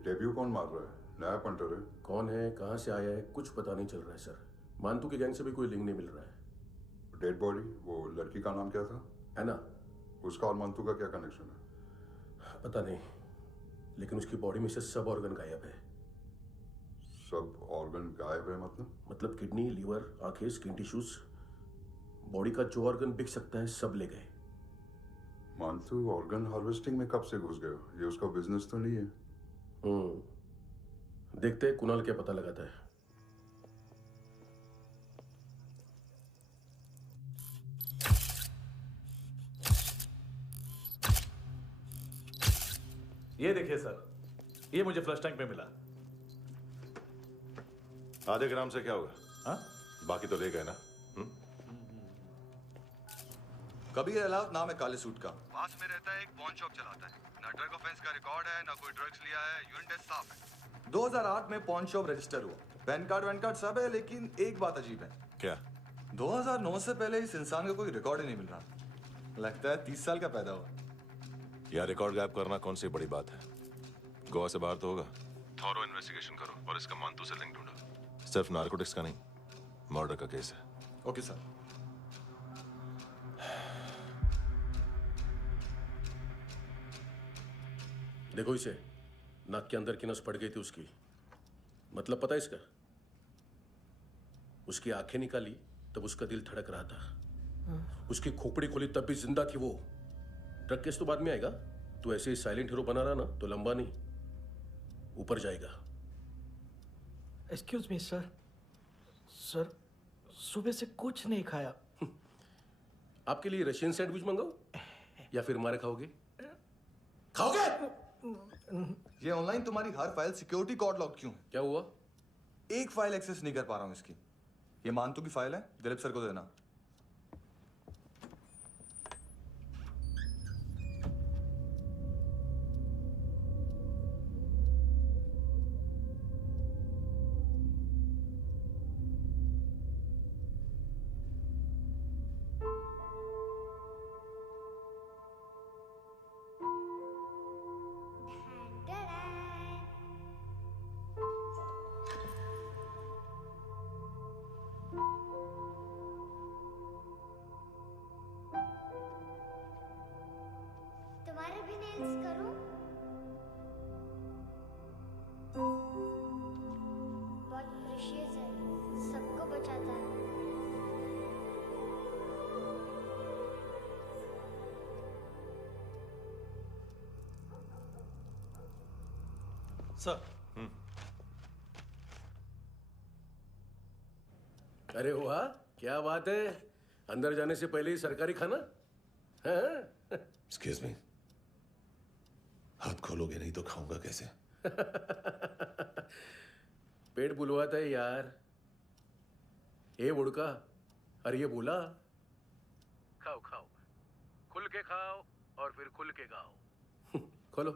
डेब्यू कौन मार रहा है? नया पंटर है। कौन है, कहाँ से आया है, कुछ पता नहीं चल रहा है सर। मानतू की गैंग से भी कोई लिंक नहीं मिल रहा है। डेड बॉडी, वो लड़की का नाम क्या था? एना। उसका और मंतू का क्या कनेक्शन है? पता नहीं, लेकिन उसकी बॉडी में से सब ऑर्गन गायब है। सब ऑर्गन गायब है मतलब किडनी, लीवर, आंखें, स्किन टिश्यूज, बॉडी का जो ऑर्गन बिक सकता है सब ले गए। मंतू ऑर्गन हार्वेस्टिंग में कब से घुस गए? ये उसका बिजनेस तो नहीं है? देखते हैं कुणाल क्या पता लगाता है। ये देखिए सर, ये मुझे फ्लश टैंक में मिला। आधे ग्राम से क्या होगा? हाँ? बाकी तो ले गए ना? कबीर अलाउत नाम है काले सूट का। पास में रहता है, एक पॉन शॉप चलाता है। ना ड्रग ऑफेंस का रिकॉर्ड है, ना कोई ड्रग्स लिया है, यूरिन टेस्ट साफ है। 2008 में पॉन शॉप रजिस्टर हुआ, पैन कार्ड वैन कार्ड सब है, लेकिन एक बात अजीब है। क्या? 2009 से पहले इस इंसान का कोई रिकॉर्ड ही नहीं मिल रहा। लगता है 30 साल का पैदा हुआ। यार रिकॉर्ड गायब करना कौन सी बड़ी बात है? गोवा से बाहर तो होगा। थॉरो इन्वेस्टिगेशन करो और इसका मानतू से लिंक ढूंढो। सिर्फ नारकोटिक्स का नहीं, मर्डर का केस है। Okay sir. देखो इसे, नाक के अंदर की नस पड़ गई थी उसकी। मतलब पता है इसका? उसकी आंखें निकाली तब उसका दिल धड़क रहा था। उसकी खोपड़ी खोली तब भी जिंदा थी वो। ड्रग केस तो बाद में आएगा। तो ऐसे ही साइलेंट हीरो बना रहा ना तो लंबा नहीं, ऊपर जाएगा। एक्सक्यूज मी सर, सर सुबह से कुछ नहीं खाया। आपके लिए रशियन सैंडविच मंगाओ या फिर हमारे खाओगे? खाओगे? ये ऑनलाइन तुम्हारी हर फाइल सिक्योरिटी कोड लॉक क्यों है? क्या हुआ? एक फाइल एक्सेस नहीं कर पा रहा हूं इसकी। ये मानतू की फाइल है, दिलीप सर को देना। तुम्हारे भी नेल्स करूं? बहुत प्रेशियस है, सबको बचाता है। सर। अरे वाह, क्या बात है। अंदर जाने से पहले ही सरकारी खाना। एक्सक्यूज मी, हाथ खोलोगे नहीं तो खाऊंगा कैसे? पेट बुलवाता है यार। ए उड़का, अरे ये बोला। खाओ खाओ, खुल के खाओ और फिर खुल के गाओ। खोलो।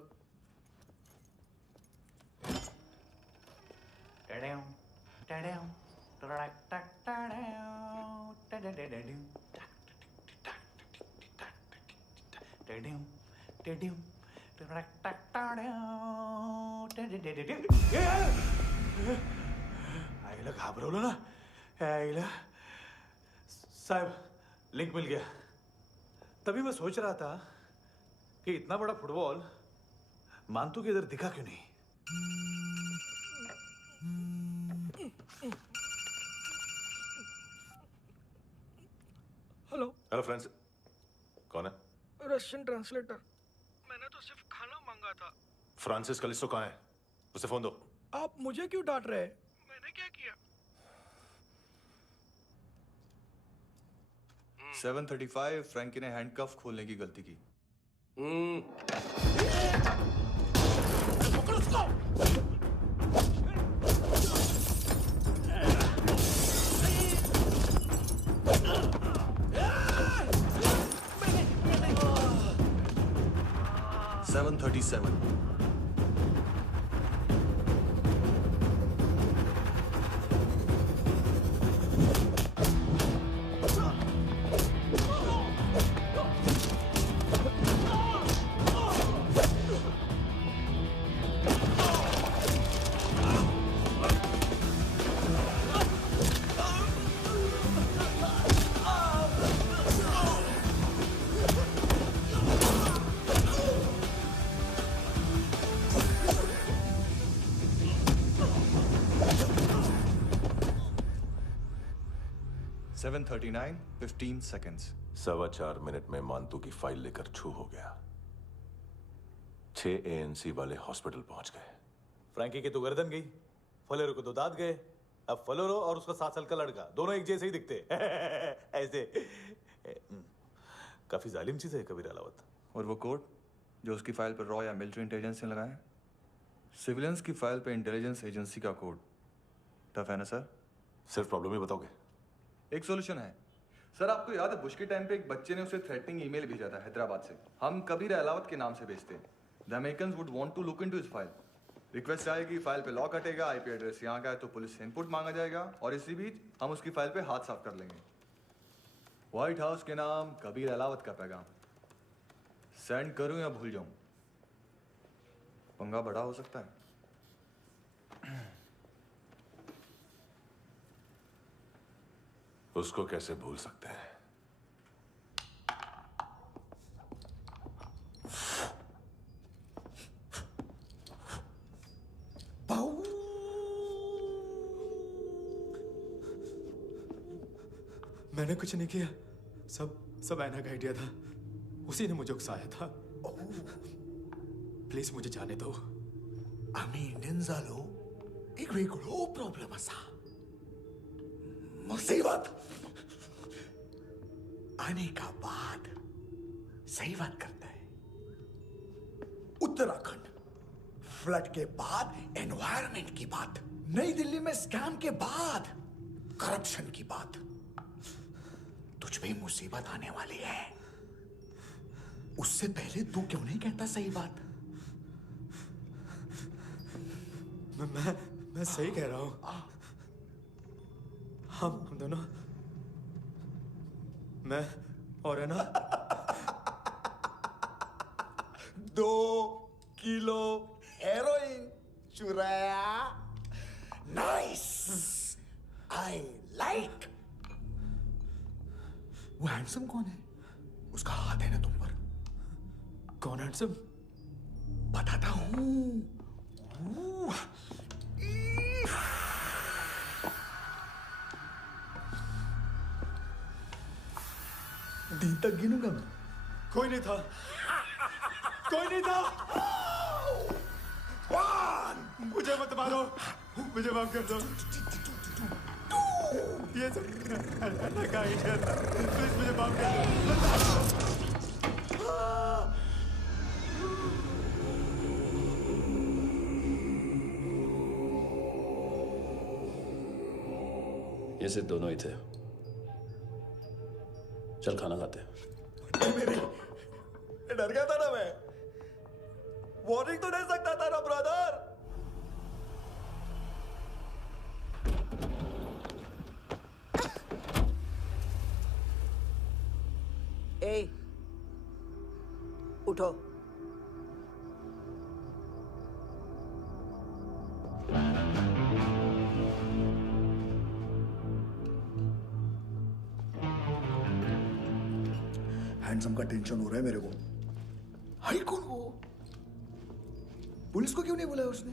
आईला घाबरवलं ना। आईला साहब, लिंक मिल गया। तभी मैं सोच रहा था कि इतना बड़ा फुटबॉल मानतू के इधर दिखा क्यों नहीं। हेलो फ्रेंड्स, कौन है? Russian translator. मैंने तो सिर्फ खाना मांगा था। फ्रांसिस कलिस्टो कहाँ है? उसे फोन दो। आप मुझे क्यों डांट रहे हैं? मैंने क्या किया? 735 फ्रैंकी ने हैंडकफ खोलने की गलती की। पकड़ो उसको! 737 Oh! 7:39, 15 seconds. 4.25 मिनट में मानतू की फाइल लेकर छू हो गया। 6 ANC वाले हॉस्पिटल पहुंच गए। फ्रैंकी की तो गर्दन गई, फलेरो को तो दांत गए। अब फलेरो और उसका 7 साल का लड़का दोनों एक जैसे ही दिखते ऐसे। काफी जालिम चीज है कबीर अलावत। और वो कोड जो उसकी फाइल पर रॉ या मिलिट्री इंटेलिजेंस ने लगाया, सिविलियंस की फाइल पे इंटेलिजेंस एजेंसी का कोड। टफ है ना सर? सिर्फ प्रॉब्लम ही बताओगे? एक सॉल्यूशन है सर। आपको याद है बुश के टाइम पे एक बच्चे ने उसे थ्रेटनिंग ईमेल भेजा था हैदराबाद से। हम कबीर अलावत के नाम से भेजते हैं। The Americans would want to look into his file. Request आएगी, फाइल पे लॉक हटेगा, आईपी एड्रेस यहाँ का है तो पुलिस से इनपुट मांगा जाएगा और इसी बीच हम उसकी फाइल पे हाथ साफ कर लेंगे। व्हाइट हाउस के नाम कबीर अलावत का पैगाम। सेंड करूं या भूल जाऊं? पंगा बड़ा हो सकता है। उसको कैसे भूल सकते हैं? मैंने कुछ नहीं किया, सब ऐना का आइडिया था। उसी ने मुझे उकसाया था। प्लीज मुझे जाने दो। आम्ही इंडियन झालो एक वेगळो प्रॉब्लेम असा। मुसीबत आने का बाद सही बात करता है। उत्तराखंड फ्लड के बाद एनवायरनमेंट की बात, नई दिल्ली में स्कैम के बाद करप्शन की बात। तुझ पे मुसीबत आने वाली है, उससे पहले तू क्यों नहीं कहता सही बात? मैं सही कह रहा हूं। हम दोनों, मैं और है ना 2 किलो हेरोइन चुराया। Nice, I like. वो हैंडसम कौन है? उसका हाथ है ना तुम पर? कौन हैंडसम? बताता हूं। दिन तक गिनूंगा मैं। कोई नहीं था, कोई नहीं था। मुझे मत मारो, मुझे माफ कर दो। ये सब अल्लाह का आइडिया था। प्लीज मुझे माफ कर दो। ये सिर्फ दोनों ही थे। चल खाना खाते हैं। डर गया था ना मैं। वार्निंग तो दे सकता था ना ब्रदर। ए, उठो। हैंडसम का टेंशन हो रहा है मेरे को। हाई कौन वो? पुलिस को क्यों नहीं बुलाया उसने?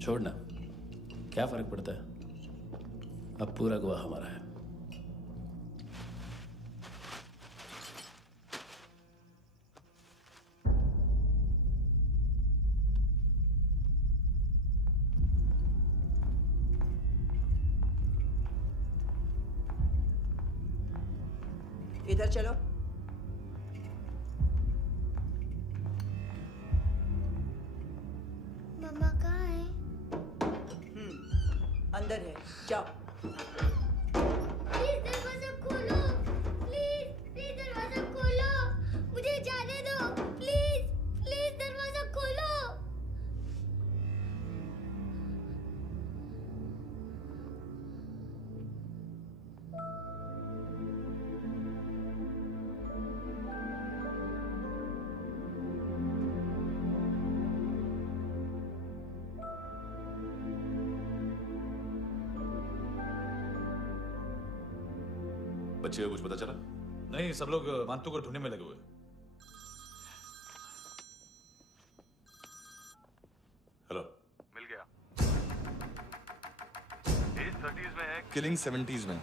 छोड़ना, क्या फर्क पड़ता है? अब पूरा गवाह हमारा है। इधर चलो। मम्मा कहाँ है? अंदर है, जाओ। प्लीज दरवाजा खोलो, प्लीज दरवाजा खोलो, मुझे जाने दो। प्लीज दरवाजा खोलो। बच्चे को कुछ पता चला? नहीं, सब लोग मानतू को ढूंढने में लगे हुए। हेलो, मिल गया। एज 30s में है, किलिंग 70s में।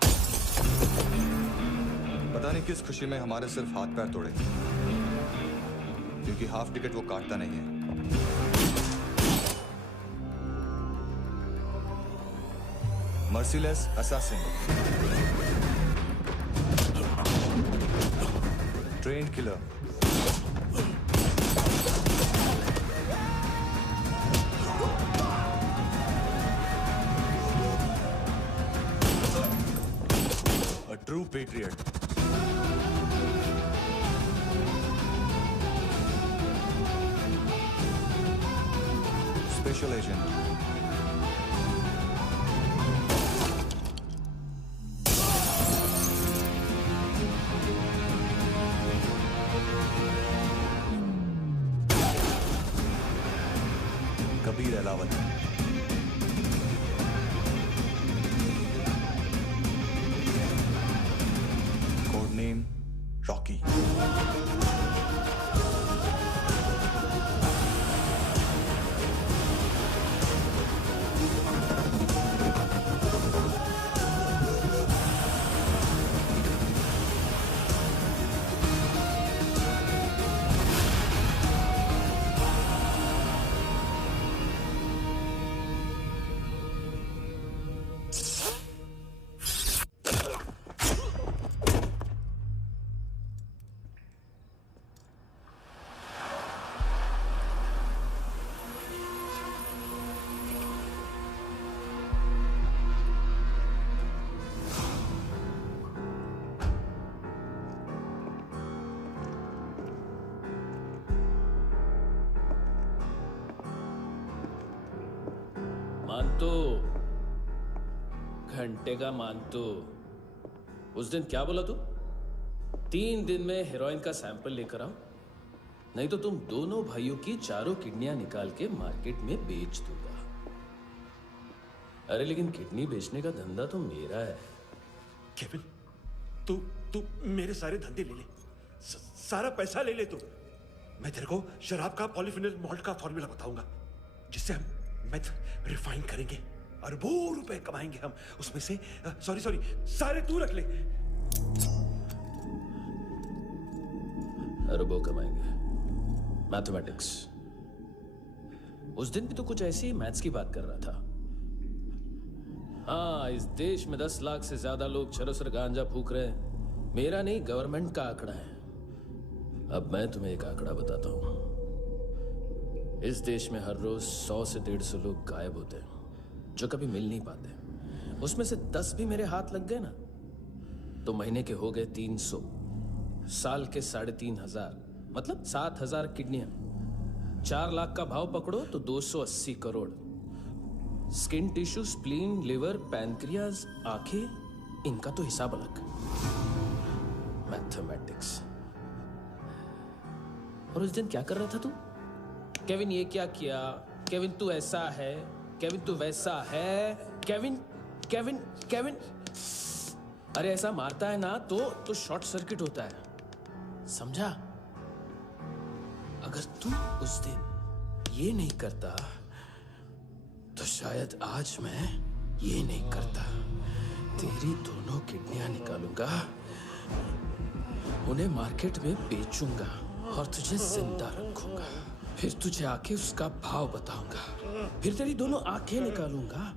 पता नहीं किस खुशी में हमारे सिर्फ हाथ पैर तोड़े, क्योंकि हाफ टिकट वो काटता नहीं है। Merciless assassin, train killer, a true patriot. Special agent. Kabir Ahlawat. Code name Rocky. मानतो, घंटे का मानतो। उस दिन क्या बोला तू? 3 दिन में हेरोइन का सैंपल लेकर आओ, नहीं तो तुम दोनों भाइयों की चारों किडनियां निकाल के मार्केट में बेच दूंगा। अरे लेकिन किडनी बेचने का धंधा तो मेरा है। केविन, तू मेरे सारे धंधे ले ले, सारा पैसा ले ले तू। मैं तेरे को शराब का पॉलीफिनल मॉल्ट का फॉर्मूला बताऊंगा, जिससे हम मेथ रिफाइन करेंगे, अरबों रुपए कमाएंगे हम उसमें से। सॉरी सारे तू रख ले। अरबों कमाएंगे, मैथमेटिक्स। उस दिन भी तो कुछ ऐसी ही मैथ्स की बात कर रहा था। हाँ, इस देश में 10 लाख से ज्यादा लोग चरस और गांजा फूक रहे हैं। मेरा नहीं, गवर्नमेंट का आंकड़ा है। अब मैं तुम्हें एक आंकड़ा बताता हूं। इस देश में हर रोज 100 से 150 लोग गायब होते हैं, जो कभी मिल नहीं पाते। उसमें से 10 भी मेरे हाथ लग गए ना, तो महीने के हो गए 300, साल के 3,500, मतलब 7,000 किडनियां। 4 लाख का भाव पकड़ो तो 280 crore. Skin tissue, spleen, liver, pancreas, आंखें, इनका तो हिसाब अलग। मैथमेटिक्स। और उस दिन क्या कर रहा था तू? केविन ये क्या किया, केविन तू ऐसा है, केविन तू वैसा है, केविन केविन केविन। अरे ऐसा मारता है ना तो शॉर्ट सर्किट होता है, समझा? अगर तू उस दिन ये नहीं करता तो शायद आज मैं ये नहीं करता। तेरी दोनों किडनियां निकालूंगा, उन्हें मार्केट में बेचूंगा और तुझे जिंदा रखूंगा। फिर तुझे आके उसका भाव बताऊंगा। फिर तेरी दोनों आंखें निकालूंगा,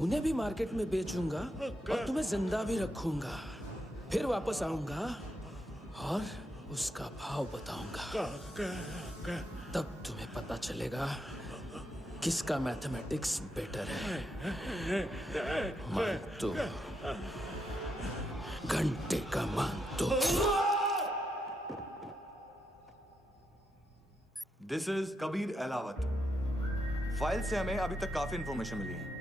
उन्हें भी मार्केट में बेचूंगा और तुम्हें जिंदा भी रखूंगा। फिर वापस आऊंगा और उसका भाव बताऊंगा। तब तुम्हें पता चलेगा किसका मैथमेटिक्स बेटर है। मानतो, घंटे का मानतो। This is Kabir Ahlawat. File से हमें अभी तक काफी इंफॉर्मेशन मिली है।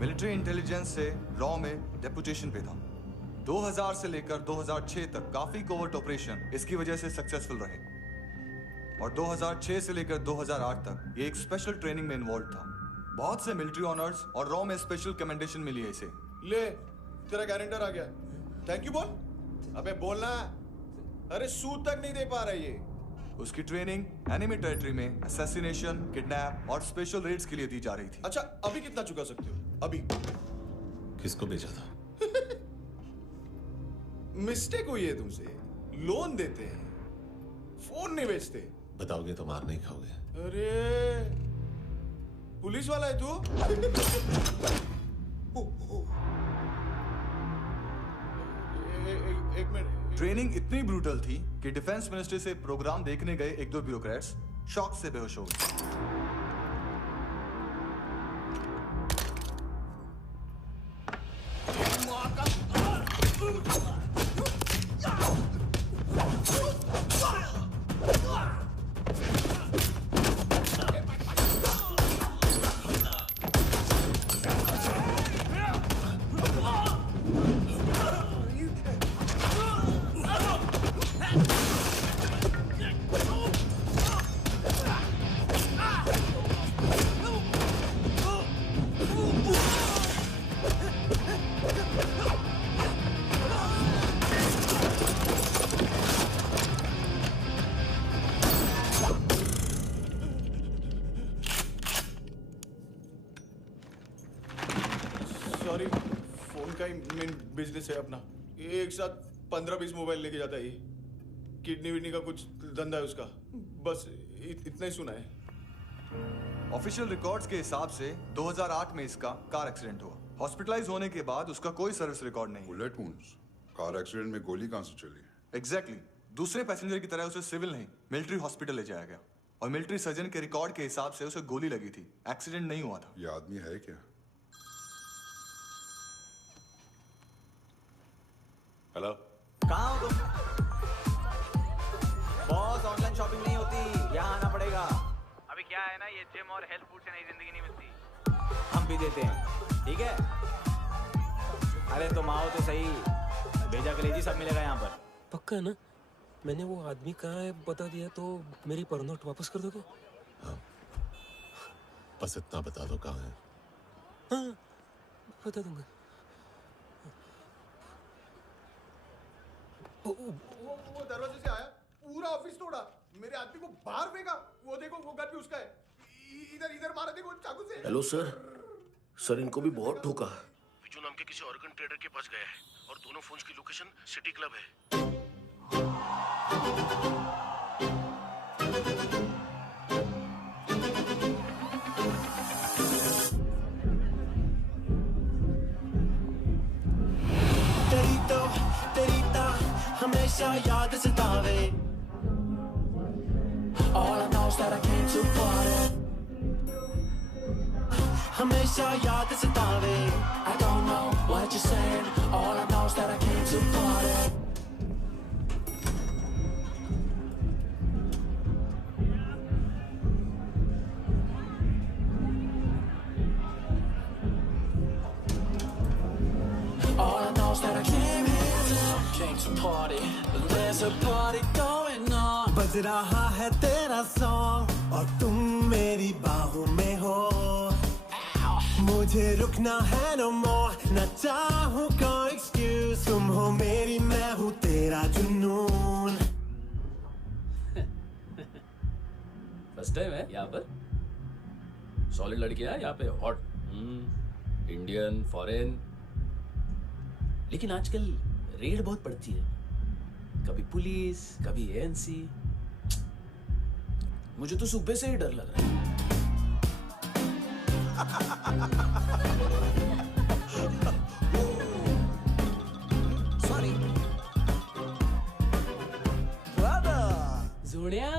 मिलिट्री इंटेलिजेंस से रॉ में डेपुटेशन पे था। 2000 से लेकर 2006 तक काफी कोवर्ट ऑपरेशन इसकी वजह से सक्सेसफुल रहे, और 2006 से लेकर 2008 तक ये एक स्पेशल ट्रेनिंग में इन्वॉल्व था। बहुत से मिलिट्री ऑनर्स और रॉ में स्पेशल कमेंडेशन मिली है इसे। ले, तेरा गारंटर आ गया। थैंक यू बोल। अबे बोलना। अरे सूद तक नहीं दे पा रहा ये। उसकी ट्रेनिंग एनिमी टेरिटरी में असैसिनेशन, किडनैप और स्पेशल रेड्स के लिए दी जा रही थी। अच्छा, अभी कितना चुका सकते हो? अभी किसको भेजा था? मिस्टेक हुई है तुमसे। लोन देते हैं, फोन नहीं बेचते। बताओगे तो मार नहीं खाओगे। अरे पुलिस वाला है तू? एक मिनट। ट्रेनिंग इतनी ब्रूटल थी कि डिफेंस मिनिस्ट्री से प्रोग्राम देखने गए एक दो ब्यूरोक्रेट्स शॉक से बेहोश हो गए। सॉरी, फोन का ही मेन बिजनेस है अपना। एक साथ 15-20 मोबाइल लेके जाता है ये। किडनी विडनी का कुछ धंधा है उसका। बस इतना ही सुना है। ऑफिशियल रिकॉर्ड्स के हिसाब से 2008 में इसका कार एक्सीडेंट हुआ। हॉस्पिटलाइज होने के बाद उसका कोई सर्विस रिकॉर्ड नहीं। Bullet wounds. कार एक्सीडेंट में गोली कहां से चली? एग्जैक्टली। दूसरे पैसेंजर की तरह उसे सिविल नहीं, मिलिट्री हॉस्पिटल ले जाया गया और मिलिट्री सर्जन के रिकॉर्ड के हिसाब से उसे गोली लगी थी। एक्सीडेंट नहीं हुआ था। ये आदमी है क्या? हेलो, कहाँ हो तुम? बॉस, ऑनलाइन शॉपिंग नहीं होती, यहाँ आना पड़ेगा। अभी क्या है ना, ये जिम और हेल्थ फूड से नई जिंदगी नहीं मिलती। हम भी देते हैं, ठीक है? अरे तुम आओ तो सही, भेजा कलेजी सब मिलेगा यहाँ पर। पक्का ना? मैंने वो आदमी कहाँ है बता दिया तो मेरी पर नोट वापस कर दोगे? हाँ, बस इतना बता दो कहाँ है। हाँ, बता दूंगा। वो दरवाजे से आया, पूरा ऑफिस तोड़ा, मेरे आदमी को बाहर फेंका। वो देखो, वो गन भी उसका है। इधर मारा, देखो चाकू से। हेलो सर, इनको भी बहुत ठोका। विजू नाम के किसी ऑर्गन ट्रेडर के पास गया है और दोनों फोन्स की लोकेशन सिटी क्लब है। हमेशा याद सतावे। All I know is that I came to party. हमेशा याद सतावे। I don't know what you're saying. All I know is that I came to party. All I know is that I came to party. There's a party going on. बज रहा है तेरा song और तुम मेरी बाहों में हो। मुझे रुकना है no more, न चाहूँ कोई excuse। तुम हो मेरी, मैं हूँ तेरा जुनून। फर्स्ट टाइम है यहाँ पर? सॉलिड लड़कियाँ यहाँ पे हॉट, इंडियन, फॉरेन। लेकिन आजकल रेड बहुत पड़ती है, कभी पुलिस, कभी एएनसी। मुझे तो सुबह से ही डर लग रहा है। Sorry. जोड्या,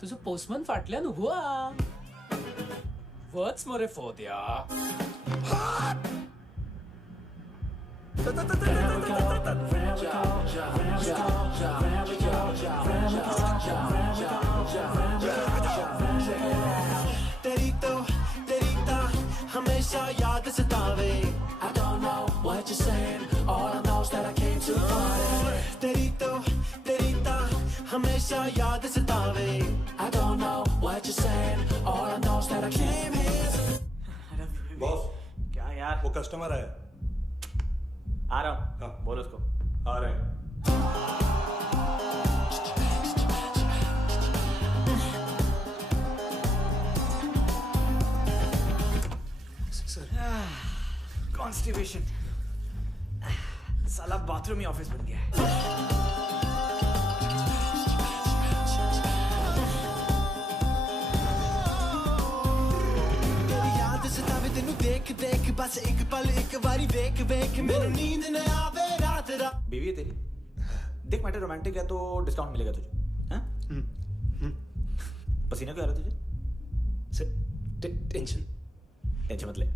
तुझं पोस्टमन फाटल्यान उभो हा. वच मरे फोद्या. हमेशा याद सतावे. I don't know what you're saying. All I know is that I came to party. तेरी तो हमेशा याद सतावे. I don't know what you're saying. All I know is that I came here. Boss, क्या यार? वो कस्टमर है. आ रहा हूँ. हाँ, बोलो उसको. आ रहे हैं. कॉन्स्टिपेशन। साला बाथरूम ही ऑफिस बन गया है। तेरी याद सतावे तेनू देख देख बस एक पल एक बारी वेख वेख मैनू नींद न आवे रात रात। बीवी है तेरी? देख मैटर रोमांटिक है तो डिस्काउंट मिलेगा तुझे। हाँ? पसीना क्यों आ रहा है तुझे? टेंशन मत ले,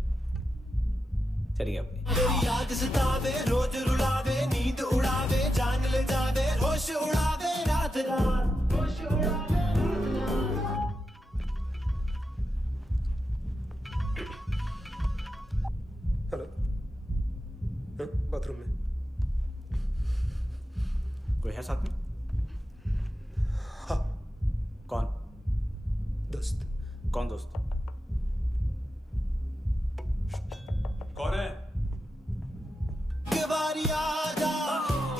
चलिए अपनी। तेरी याद सतावे रोज रुलावे नींद उड़ावे जान ले जावे होश उड़ावे रात रात होश उड़ावे। हेलो, बाथरूम में कोई है साथ में? हाँ। कौन? दोस्त। कौन दोस्त? कौन है? एक बारी आजा,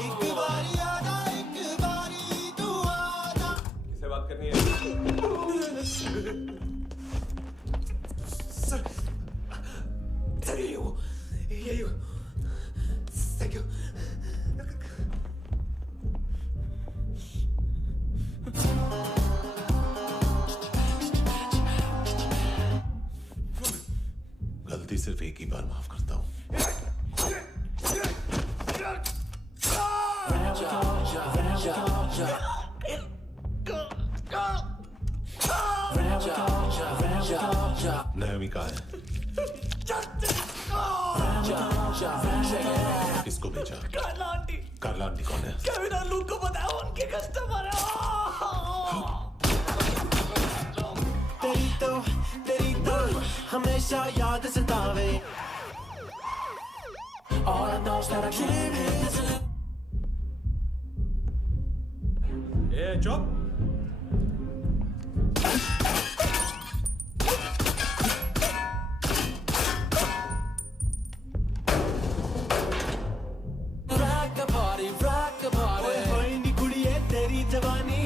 एक बारी आजा, एक बारी तू आजा। किससे बात करनी है? सर यही हो। Thank you. गलती सिर्फ एक ही बार माफ करता हूं। नायोमी कहाँ है? किसको भेजा? कार्ला आंटी कौन है? केविन और लूक को बताओ, उनके कस्टमर है। तेरी तो हमेशा याद सतावे। All I know is that I can't live. ए चुप। rock the party. होए नी कुड़िए तेरी जवानी।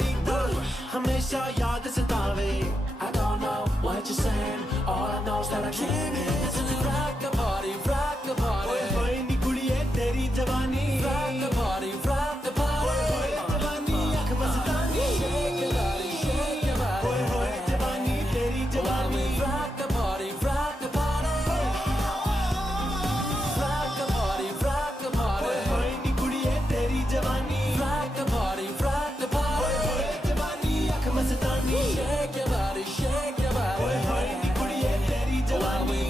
तेरी तो हमेशा याद सतावे। I don't know what you're saying, all I know is that I came here to rock the party, rock the party. होए नी कुड़िए तेरी जवानी, rock the party, rock the party. होए जवानी अख मस्तानी, shake your body, shake your body. होए जवानी तेरी जवानी, rock the party, rock the party. Rock the party, rock the party. होए नी कुड़िए तेरी जवानी, rock the party, rock the party. होए जवानी अख मस्तानी, shake your body, shake your body. होए नी कुड़िए तेरी जवानी.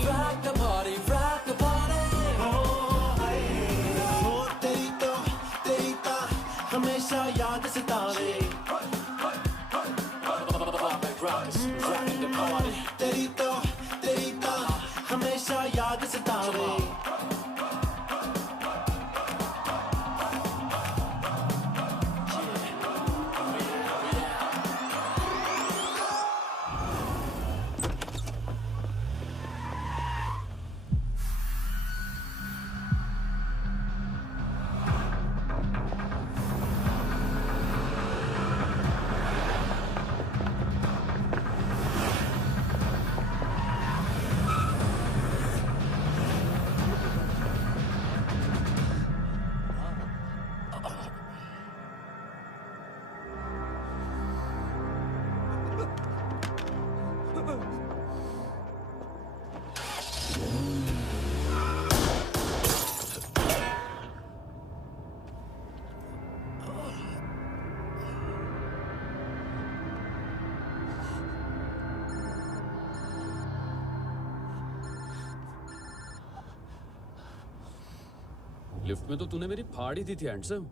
लिफ्ट में तो तूने मेरी फाड़ ही दी थी हैंडसम।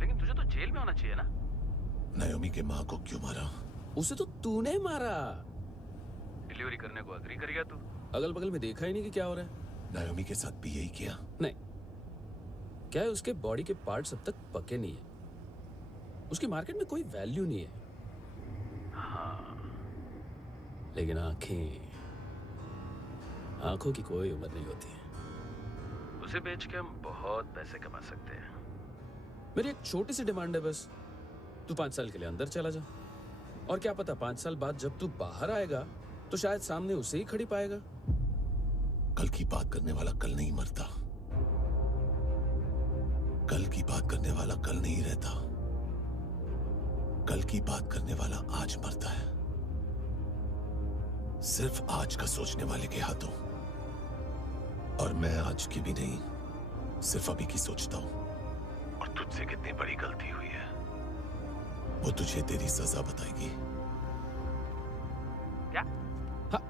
लेकिन तुझे तो जेल में होना चाहिए ना। नायोमी के माँ को क्यों मारा? उसे तो तूने मारा। डिलीवरी करने को अग्री कर गया तू। अगल बगल में देखा ही नहीं कि क्या हो रहा है। नायोमी के साथ भी यही किया? नहीं, क्या है उसके बॉडी के पार्ट्स अब तक पके नहीं है, उसकी मार्केट में कोई वैल्यू नहीं है। हाँ, लेकिन आंखों की कोई उम्र नहीं होती है। उसे बेच के हम बहुत पैसे कमा सकते हैं। मेरी एक छोटी सी डिमांड है बस, तू 5 साल के लिए अंदर चला जा, और क्या पता 5 साल बाद जब तू बाहर आएगा तो शायद सामने उसे ही खड़ी पाएगा। कल की बात करने वाला कल नहीं मरता, कल की बात करने वाला कल नहीं रहता, कल की बात करने वाला आज मरता है। सिर्फ आज का सोचने वाले के हाथों। और मैं आज की भी नहीं, सिर्फ अभी की सोचता हूं। और तुझसे कितनी बड़ी गलती हुई है वो तुझे तेरी सजा बताएगी। क्या? हाँ।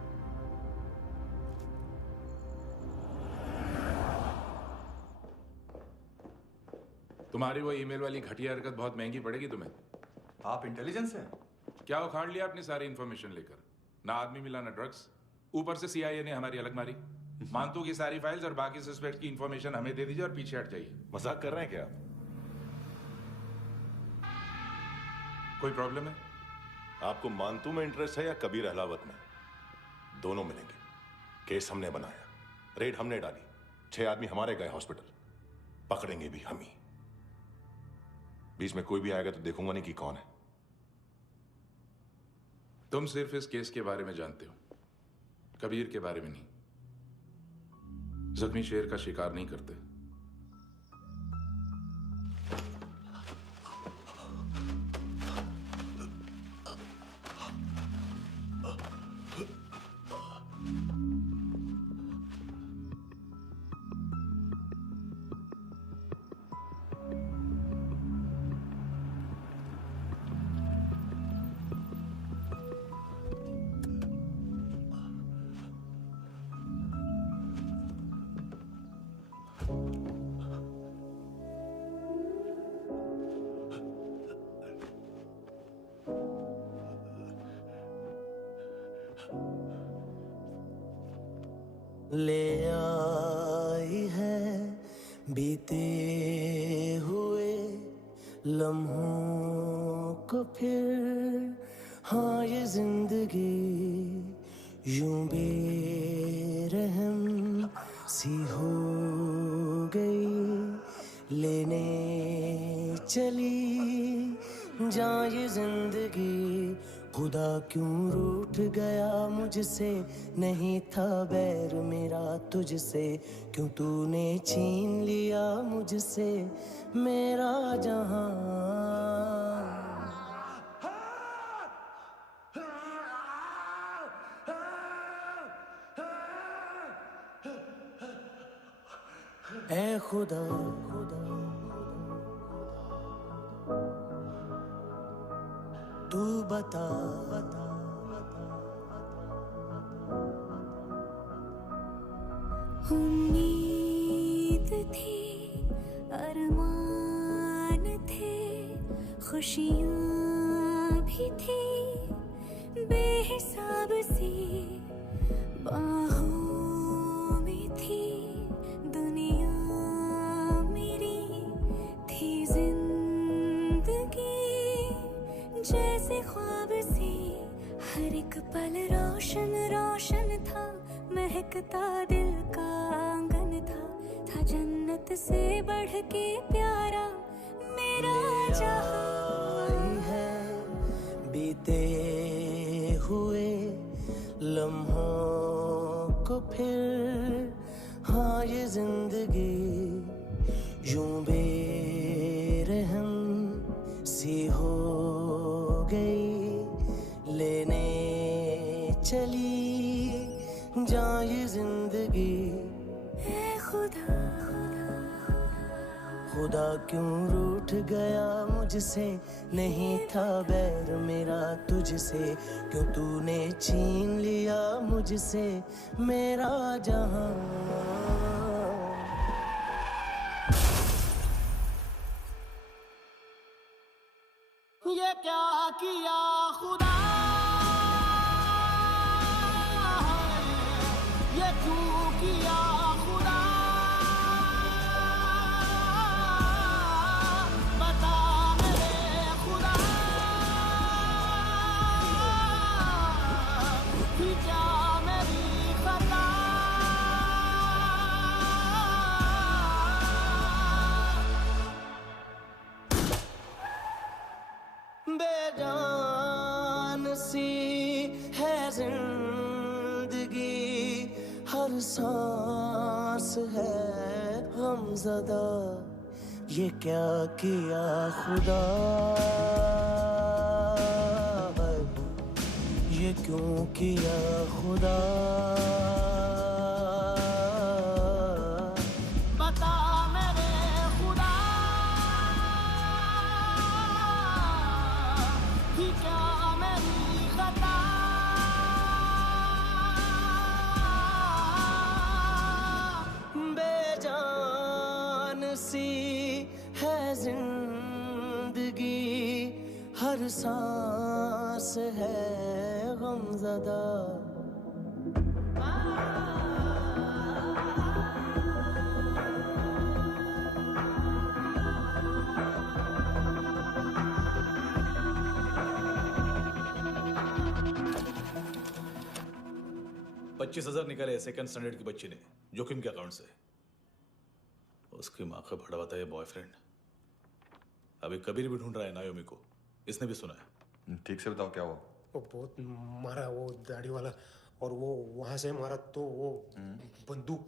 तुम्हारी वो ईमेल वाली घटिया हरकत बहुत महंगी पड़ेगी तुम्हें। आप इंटेलिजेंस हैं? क्या उखाड़ लिया अपनी सारी इंफॉर्मेशन लेकर? ना आदमी मिला ना ड्रग्स, ऊपर से सीआईए ने हमारी अलग मारी। मानतू की सारी फाइल्स और बाकी सस्पेक्ट की इंफॉर्मेशन हमें दे दीजिए और पीछे हट जाइए। मजाक कर रहे हैं क्या आप? कोई प्रॉब्लम है? आपको मानतू में इंटरेस्ट है या कबीर अहलावत में? दोनों मिलेंगे। केस हमने बनाया, रेड हमने डाली, 6 आदमी हमारे गए हॉस्पिटल, पकड़ेंगे भी हम ही। बीच में कोई भी आएगा तो देखूंगा नहीं कि कौन है। तुम सिर्फ इस केस के बारे में जानते हो, कबीर के बारे में नहीं। जख्मी शेर का शिकार नहीं करते। ले आई है बीते हुए लम्हों को फिर, हाँ ये जिंदगी यूं बेरहम सी हो गई, लेने चली जा ये जिंदगी। खुदा क्यों रूठ गया मुझसे, नहीं था बैर मेरा तुझसे, क्यों तूने छीन लिया मुझसे मेरा जहां। ऐ खुदा तू बता उम्मीद थी, अरमान थे, खुशियाँ भी थी बेहिसाब सी, बाहों में थी दुनिया मेरी, थी जिंदगी जैसे ख्वाब सी, हर एक पल रोशन रोशन था, महकता दिल का आंगन था जन्नत से बढ़ के प्यारा मेरा जहां है। बीते हुए लम्हों को फिर, हाँ ये जिंदगी यूं बेरहम सी हो गई, लेने चली जा ये जिंदगी। ऐ खुदा खुदा क्यों रूठ गया मुझसे, नहीं था बैर मेरा तुझसे, क्यों तूने छीन लिया मुझसे मेरा जहां। किया खुदा ये क्यों किया खुदा बता मेरे खुदा कि क्या मेरी खता बेजान सी है जिंदगी हर सांस है गमज़दा ये क्या किया खुदा ये क्यों किया खुदा बता मेरे खुदा कि क्या मेरी खता बेजान सी है जिंदगी हर सांस है गमज़दा $25,000 निकाले सेकंड स्टैंडर्ड की बच्ची ने जोखिम के अकाउंट से। उसकी माँ का भड़वा था ये बॉयफ्रेंड। अभी कबीर भी ढूंढ रहा है नायोमी को। इसने भी सुना है। ठीक से बताओ क्या हुआ। वो बहुत मारा वो दाढ़ी वाला, और वो वहां से मारा तो वो बंदूक।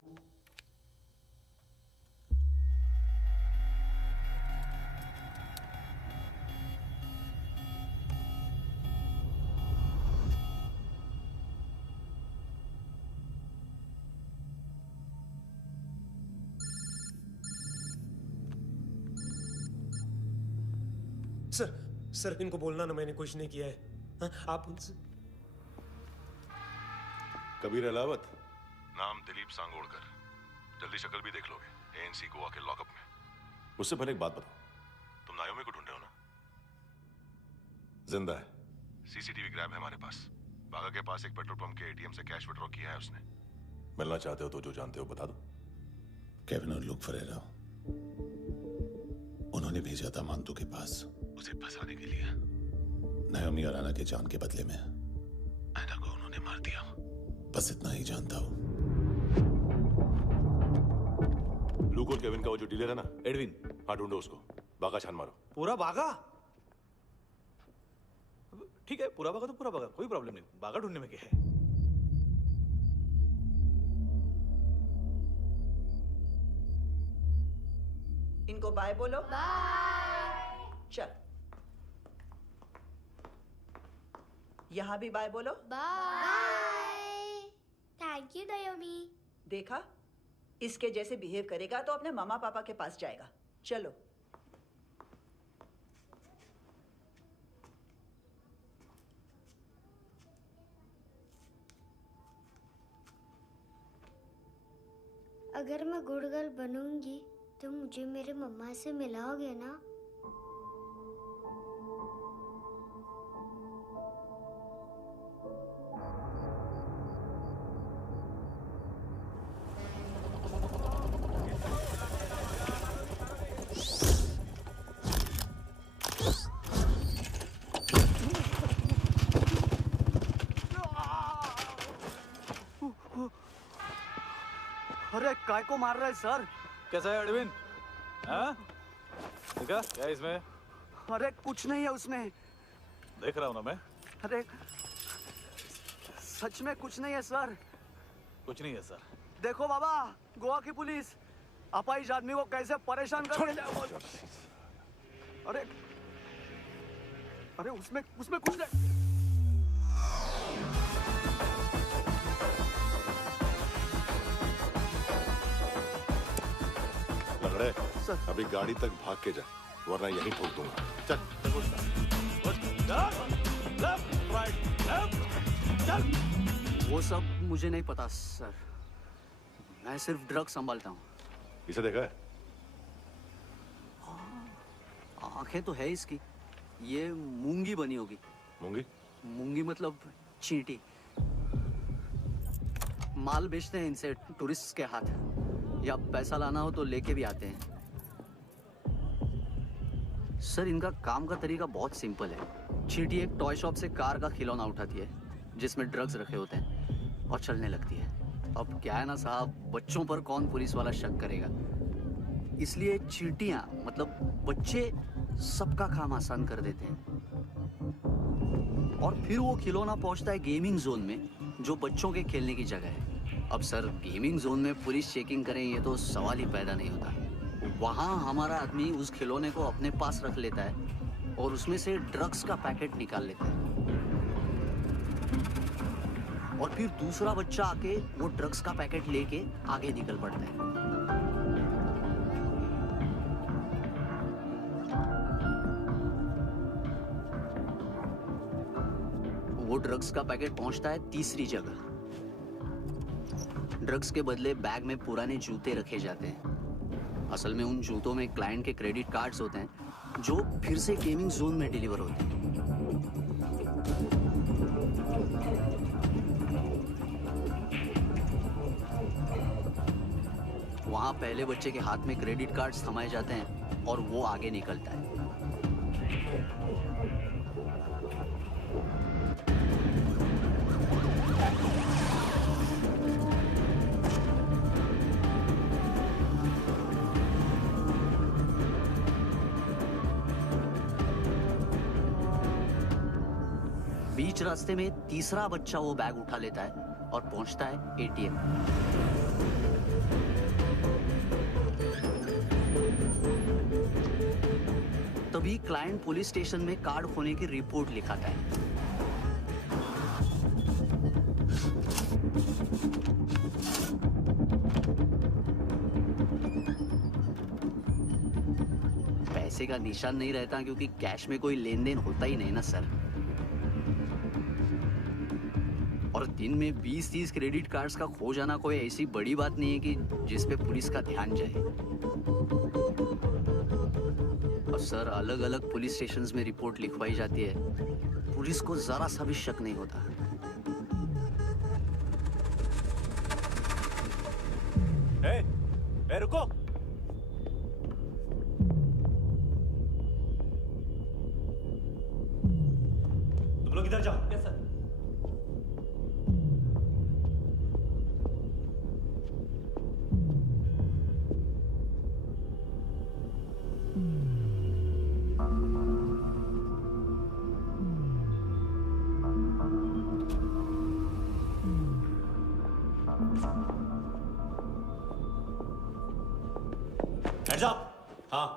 सर इनको बोलना ना मैंने कुछ नहीं किया है। हाँ, आप उनसे कबीर अलावत, नाम दिलीप सांगोड़कर। जल्दी शक्ल भी देख लोगे एएनसी गोवा के लॉकअप में। उससे पहले एक बात बताओ, तुम नायोमी को ढूंढ रहे हो ना? जिंदा है, सीसीटीवी ग्रैब है हमारे पास। बागा के पास एक पेट्रोल पंप के एटीएम से कैश विड्रॉ किया है उसने। मिलना चाहते हो तो जो जानते हो बता दो। केविन और लुक फरेरा उन्होंने भेजा था मांतू के पास उसे फंसाने के लिए। नायोमी और आना के जान के बदले में एना को उन्होंने मार दिया। बस इतना ही जानता हूं। लूक और केविन का वो जो डीलर है ना, एडविन, हाँ ढूंढो उसको। बागा छान मारो। पूरा बागा? ठीक है, पूरा बागा तो पूरा बागा, कोई प्रॉब्लम नहीं। बागा ढूंढने में क्या है? इनको बाय बोलो। बाय। चल, यहां भी बाय बोलो। बाय। Thank you नायोमी। देखा, इसके जैसे बिहेव करेगा तो अपने मामा पापा के पास जाएगा। चलो। अगर मैं गुड गर्ल बनूंगी तो मुझे मेरे मम्मा से मिलाओगे ना? अरे काय को मार रहा है सर? कैसा है एडविन? हाँ? देखा क्या है इसमें? अरे कुछ नहीं है उसमें। देख रहा हूं ना मैं। अरे सच में कुछ नहीं है सर। कुछ नहीं है सर। देखो बाबा, गोवा की पुलिस अपाहिज आदमी को कैसे परेशान कर रही है। अरे अरे उसमें कुछ नहीं। लंगड़े, अभी गाड़ी तक भाग के जा, वरना यहीं ठोक दूंगा। चल। वो सब मुझे नहीं पता सर। मैं सिर्फ ड्रग संभालता हूँ। इसे देखा है? आंखें तो है इसकी। ये मूंगी बनी होगी। मूंगी? मूंगी मतलब चींटी। माल बेचते हैं इनसे टूरिस्ट के हाथ, या पैसा लाना हो तो लेके भी आते हैं। सर इनका काम का तरीका बहुत सिंपल है। चींटी एक टॉय शॉप से कार का खिलौना उठाती है जिसमें ड्रग्स रखे होते हैं और चलने लगती है। अब क्या है ना साहब, बच्चों पर कौन पुलिस वाला शक करेगा, इसलिए चींटियां मतलब बच्चे सबका काम आसान कर देते हैं। और फिर वो खिलौना पहुंचता है गेमिंग जोन में, जो बच्चों के खेलने की जगह है। अब सर गेमिंग जोन में पुलिस चेकिंग करें ये तो सवाल ही पैदा नहीं होता। वहाँ हमारा आदमी उस खिलौने को अपने पास रख लेता है और उसमें से ड्रग्स का पैकेट निकाल लेता है, और फिर दूसरा बच्चा आके वो ड्रग्स का पैकेट लेके आगे निकल पड़ता है। वो ड्रग्स का पैकेट पहुंचता है तीसरी जगह। ड्रग्स के बदले बैग में पुराने जूते रखे जाते हैं। असल में उन जूतों में क्लाइंट के क्रेडिट कार्ड्स होते हैं जो फिर से गेमिंग जोन में डिलीवर होते हैं। वहां पहले बच्चे के हाथ में क्रेडिट कार्ड्स थमाए जाते हैं और वो आगे निकलता है। बीच रास्ते में तीसरा बच्चा वो बैग उठा लेता है और पहुंचता है एटीएम। तभी क्लाइंट पुलिस स्टेशन में कार्ड खोने की रिपोर्ट लिखाता है। पैसे का निशान नहीं रहता क्योंकि कैश में कोई लेन देन होता ही नहीं ना सर। और दिन में 20-30 क्रेडिट कार्ड्स का खो जाना कोई ऐसी बड़ी बात नहीं है कि जिस पे पुलिस का ध्यान जाए। और सर अलग अलग पुलिस स्टेशंस में रिपोर्ट लिखवाई जाती है, पुलिस को जरा सा भी शक नहीं होता। ए, रुको। तुम लोग इधर जाओ। Yes sir. Hands up! हाँ।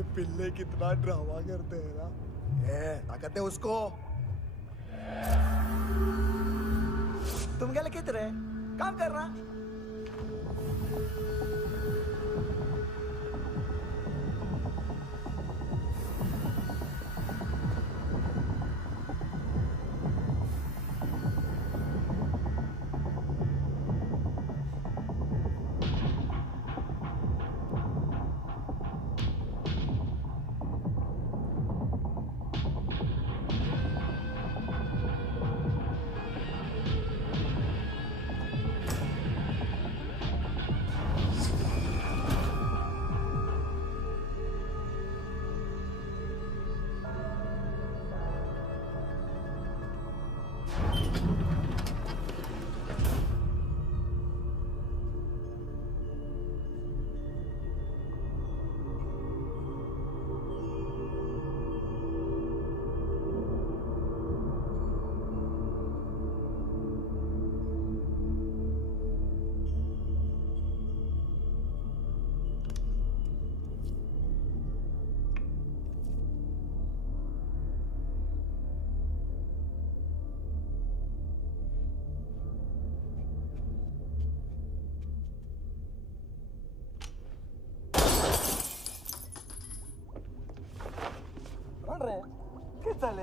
ये पिल्ले कितना ड्रामा करते हैं ना। ताकत है उसको। तुम क्या लिखित रहे? काम कर रहा। ¿Qué tal,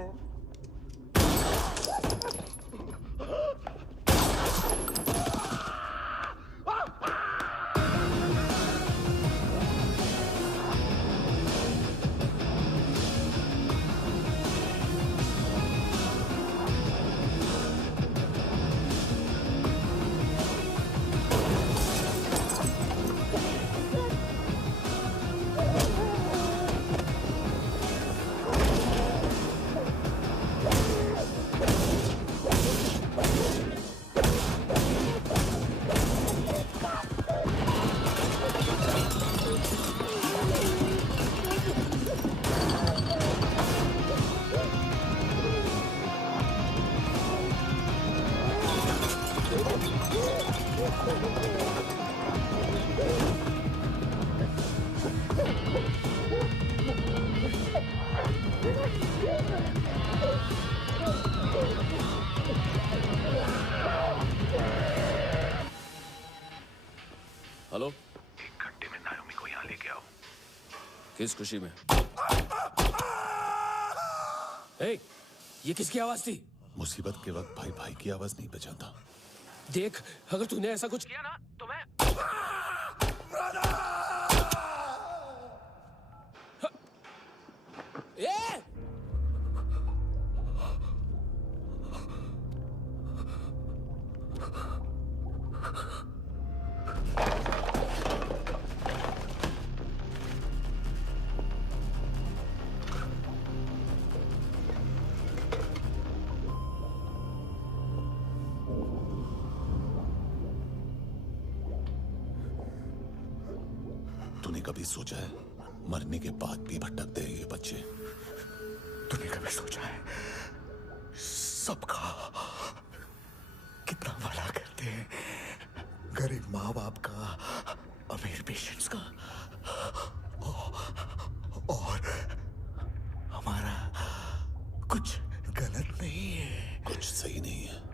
हेलो, 1 घंटे में नायोमी को यहाँ लेके आओ। किस खुशी में? ए, ये किसकी आवाज थी? मुसीबत के वक्त भाई भाई की आवाज नहीं पहचानता। देख, अगर तूने ऐसा कुछ किया ना तो मैं ए! तूने कभी सोचा है मरने के बाद भी भटकते हैं ये बच्चे? तूने कभी सोचा है सबका कितना भला करते हैं? गरीब माँ बाप का, अमीर पेशेंट्स का, और हमारा कुछ गलत नहीं है। कुछ सही नहीं है।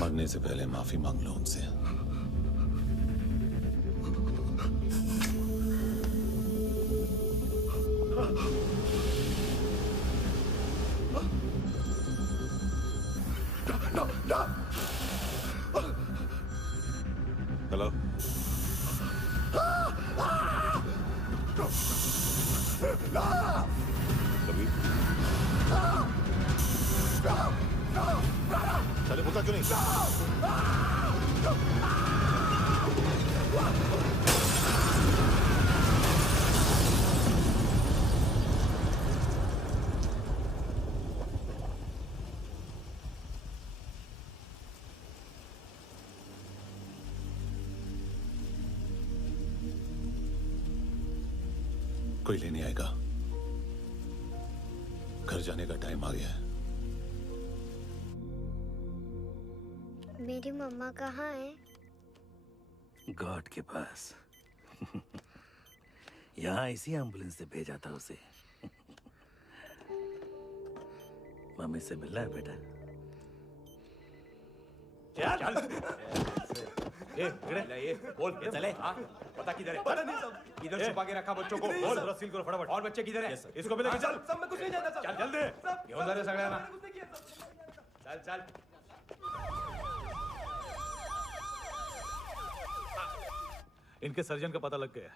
मरने से पहले माफी मांग लो उनसे। हेलो, कभी चले मुद्दा क्यों नहीं? कोई लेने आएगा। घर घर जाने का टाइम आ गया है। मेरी मम्मा कहाँ है? गॉड के पास। यहाँ इसी एम्बुलेंस से भेजा था उसे। मम्मी से मिलना है बेटा। चल। ये बोल ये चले। हाँ पता किधर है? पता नहीं सब। इधर छुपा के रखा बच्चों को। बोल रस्सी करो फटाफट। और बच्चे किधर है? इसको भी लेके चल। सब में कुछ नहीं जानता सब। चल जल्दी। घेऊन जा रे सगळ्यांना। चल चल। इनके सर्जन का पता लग गया।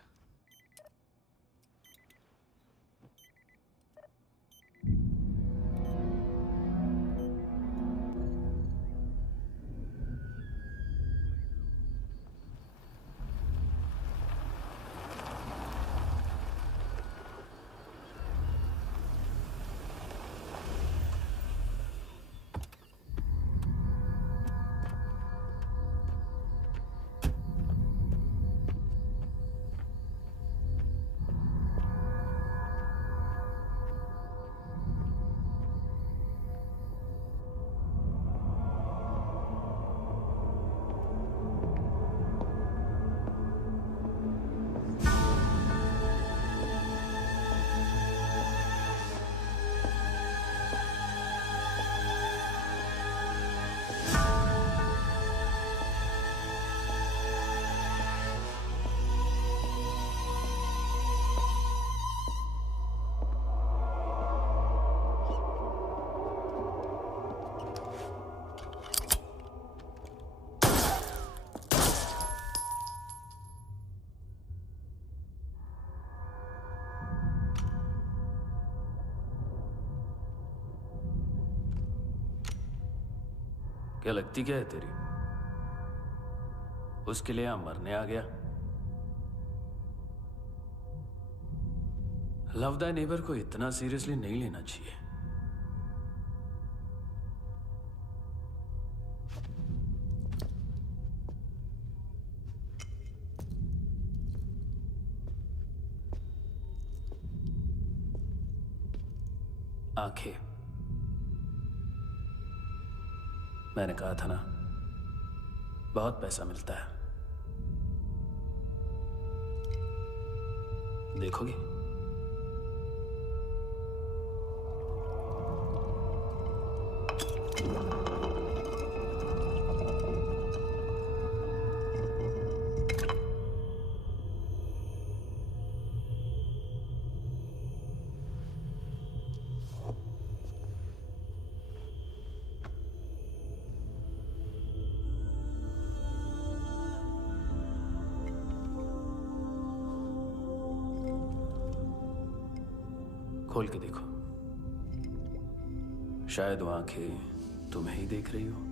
क्या लगती क्या है तेरी? उसके लिए यहां मरने आ गया? लव द नेबर को इतना सीरियसली नहीं लेना चाहिए। आंखें, मैंने कहा था ना, बहुत पैसा मिलता है। देखोगी? खोल के देखो, शायद वो आंखें तुम्हें ही देख रही हो।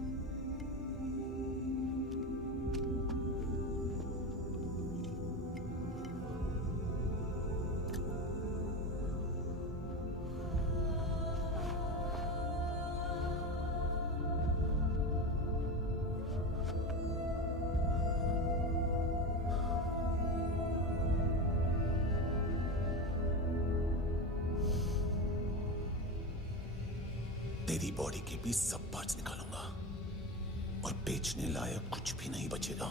तेरी बॉडी के भी सब पार्ट्स निकालूंगा और बेचने लायक कुछ भी नहीं बचेगा।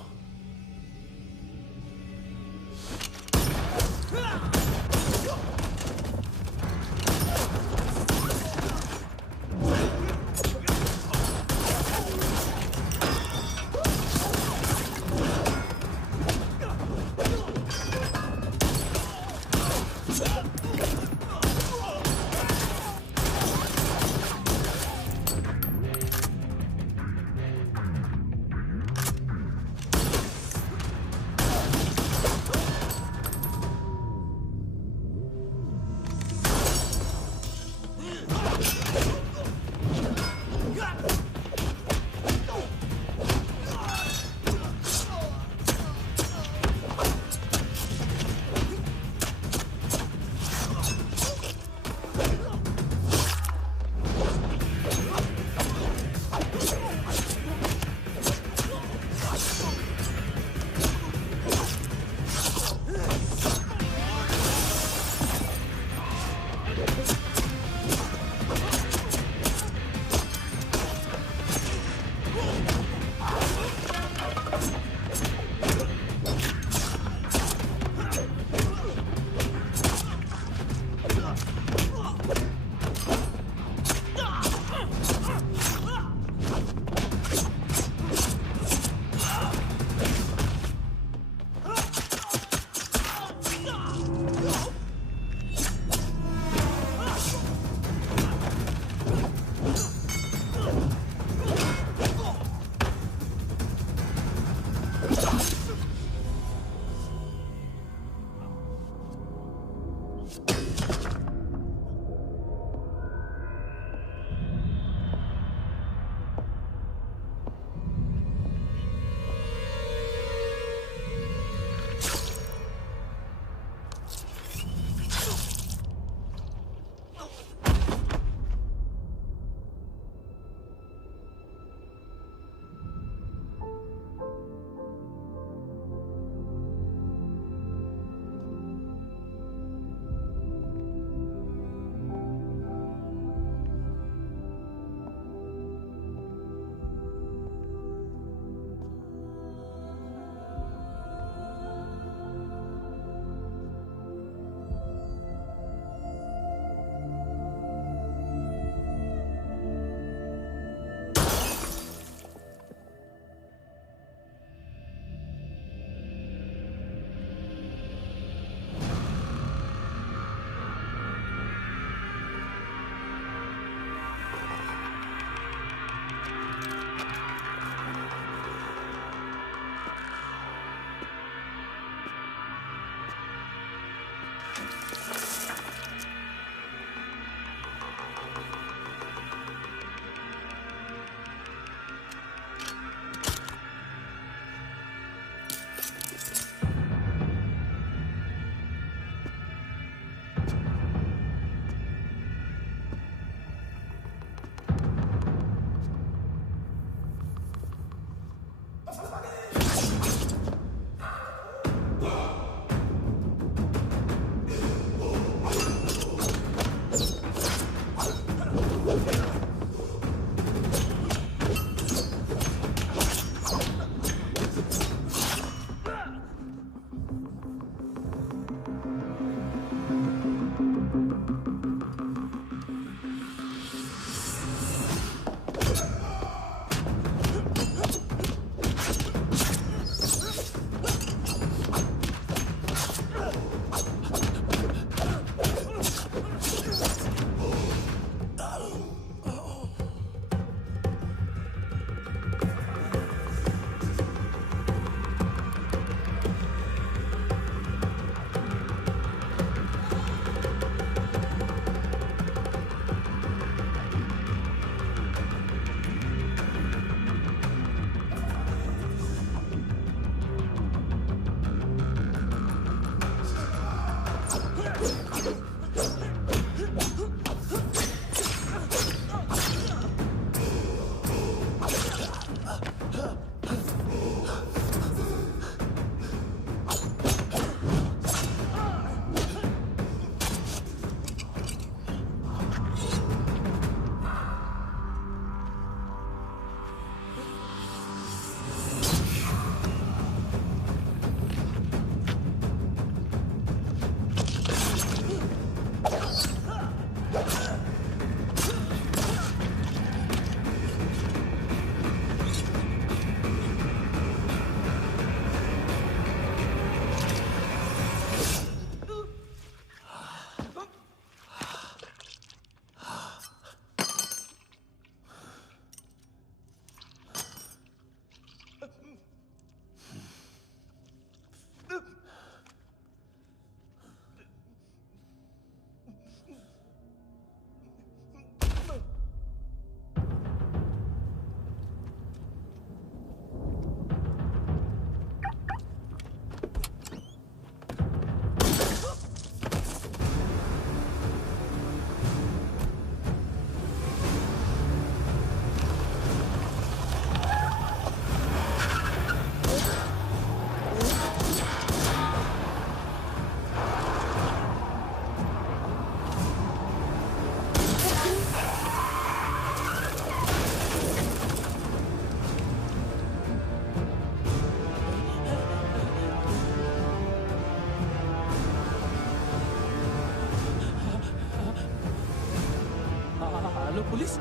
पुलिस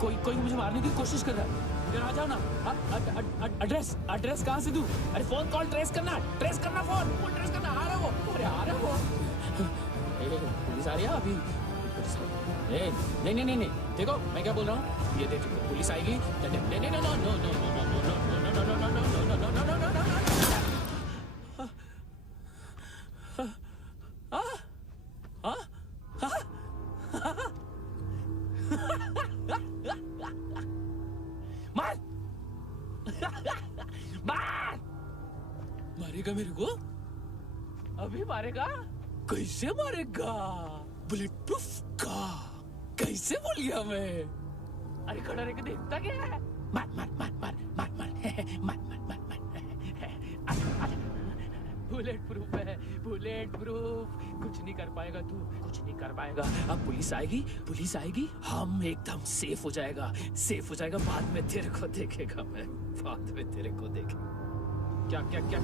कोई मुझे मारने की कोशिश कर रहा है। इधर आ जाओ ना। एड्रेस कहाँ से दूं? अरे फोन कॉल ट्रेस करना फोन ट्रेस करना। आ रहा वो, अरे आ रहा वो। पुलिस आ रही है अभी। नहीं देखो मैं क्या बोल रहा हूँ, ये देखो पुलिस आएगी। मारेगा मेरे को? अभी मारेगा? कैसे मारेगा? बुलेट प्रूफ का कैसे बोल गया मैं? अरे खड़ा रह के देखता क्या है? मार बुलेट प्रूफ है, बुलेट प्रूफ। कुछ नहीं कर पाएगा तू, कुछ नहीं कर पाएगा। अब पुलिस आएगी, हम एकदम सेफ हो जाएगा। बाद में तेरे को देखेगा मैं, बाद में तेरे को देखेगा। क्या कर क्या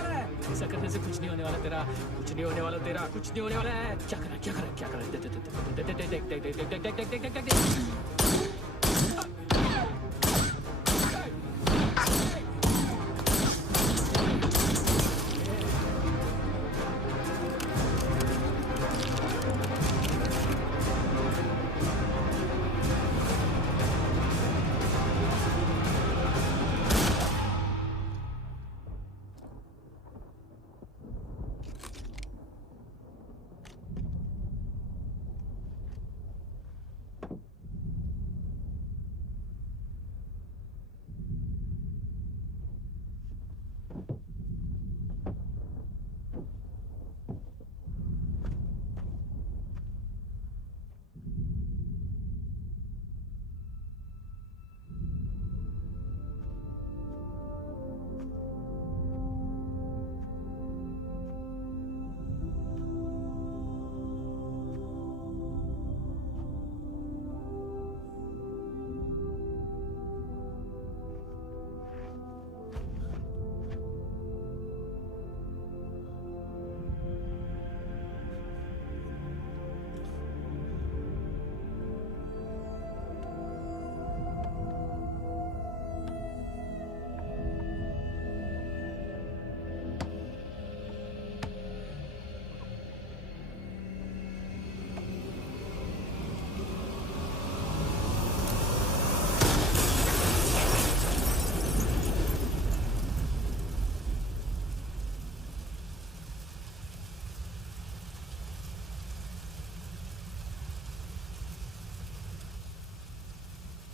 रहा है? ऐसा करने से कुछ नहीं होने वाला तेरा, कुछ नहीं होने वाला है। क्या कर रहा है? देख।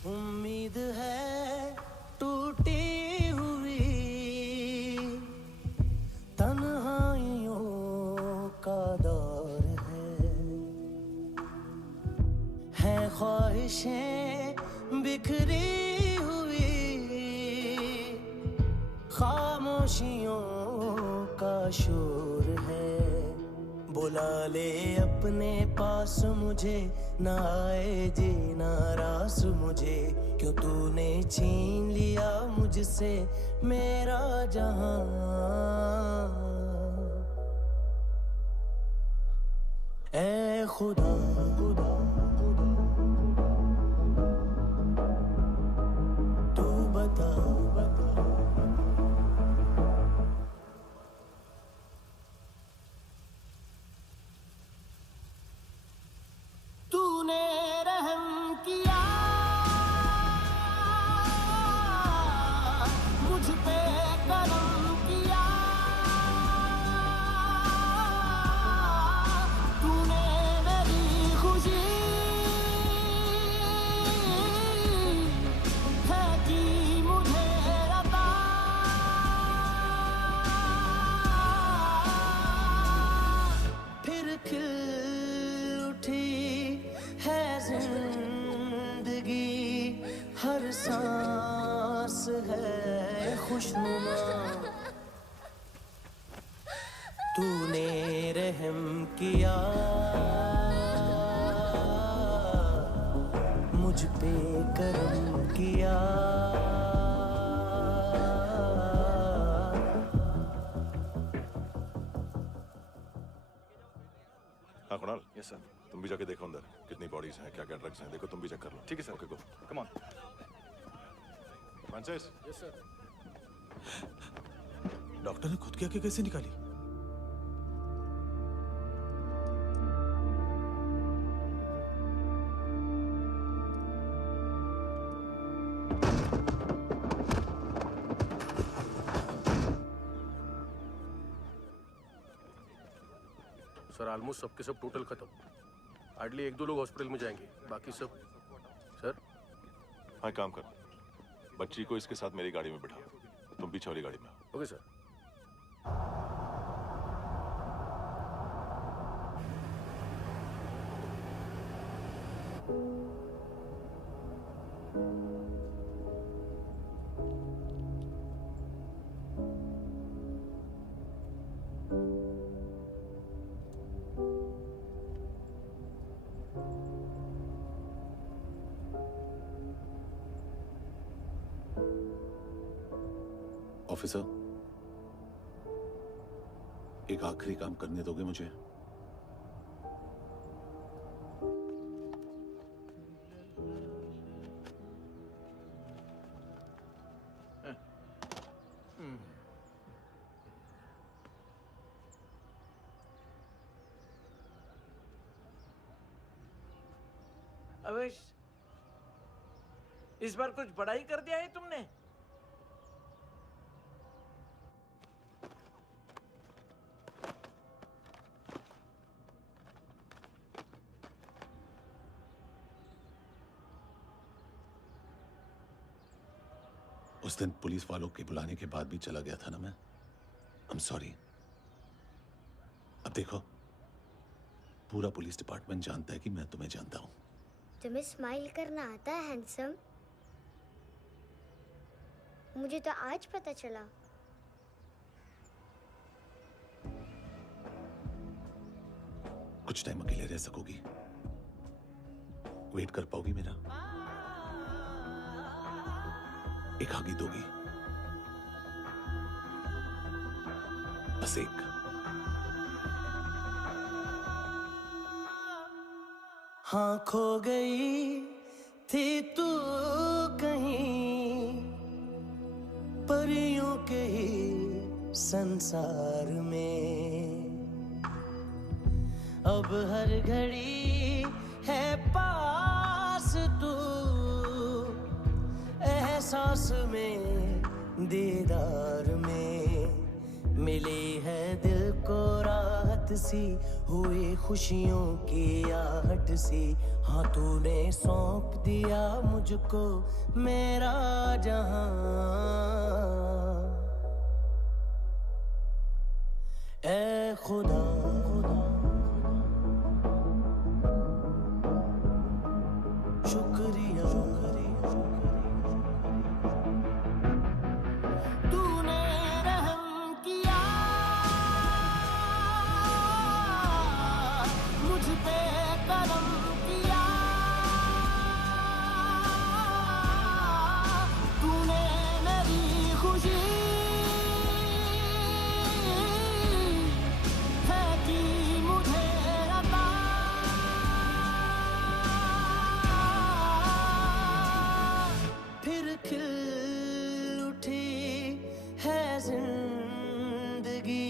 उम्मीद है टूटी हुई, तन्हाइयों का दौर है ख्वाहिशें बिखरी हुई, खामोशियों का शोर है। बुला ले अपने पास मुझे, ना आए जीना रास मुझे, क्यों तूने छीन लिया मुझसे मेरा जहां। ऐ खुदा खुदा तू बता बता। तूने रहम किया मुझ पे, करम किया, तूने मेरी खुशी है कि मुझे अता। फिर खिल उठी है जिंदगी, हर सांस है खुशनुमा। तूने रहम किया मुझ पे, करम किया। हाँ कुणाल। Yes sir. तुम भी जाके देखो अंदर कितनी बॉडीज हैं, क्या क्या ड्रग्स हैं, देखो तुम भी चेक कर लो। ठीक है sir. Okay go. Come on Francis. Yes sir. Doctor ने खुद की आंखें कैसे निकाली? सर ऑलमोस्ट सबके सब टोटल खत्म। हार्डली 1-2 लोग हॉस्पिटल में जाएंगे, बाकी सब। सर हाँ काम कर, बच्ची को इसके साथ मेरी गाड़ी में बिठा, तुम पीछे वाली गाड़ी में। Okay sir. ऑफिसर, एक आखिरी काम करने दोगे मुझे? अवेश, इस बार कुछ बड़ा ही कर दिया है तुमने। उस दिन पुलिस वालों के बुलाने के बाद भी चला गया था ना मैं। I am sorry. अब देखो, पूरा पुलिस डिपार्टमेंट जानता है कि मैं तुम्हें जानता हूं। तुम्हें स्माइल करना आता है हैंडसम? मुझे तो आज पता चला। कुछ टाइम अकेले रह सकोगी? वेट कर पाओगी मेरा? एक आगे दोगी? बस एक। हाँ खो गई थी तू कहीं परियों के ही संसार में, अब हर घड़ी है पास तू, एहसास में दीदार में मिली है दिल को राहत रात सी हुई खुशियों की आहट सी, हाँ तूने सौंप दिया मुझको मेरा जहां। ऐ खुदा शुक्रिया तूने रहम किया मुझ पे, करम किया तूने मेरी खुशी है कि मुझे अता। फिर खिल उठी है जिंदगी,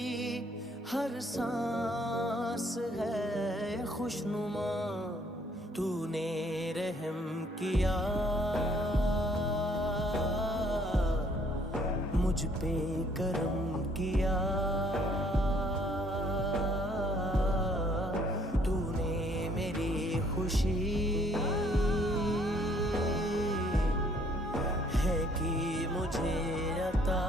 हर सांस है खुशनुमा, तूने रहम किया मुझ पे, करम किया तूने मेरी खुशी है कि मुझे अता।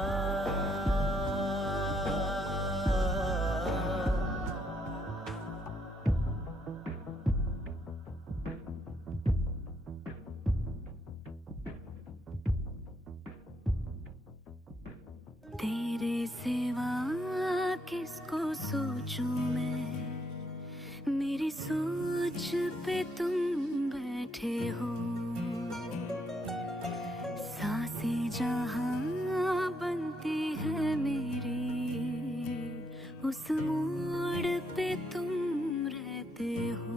तेरे सिवा किसको सोचूं मैं, मेरी सोच पे तुम बैठे हो। सांसें जहां बनती है मेरी, उस मोड़ पे तुम रहते हो।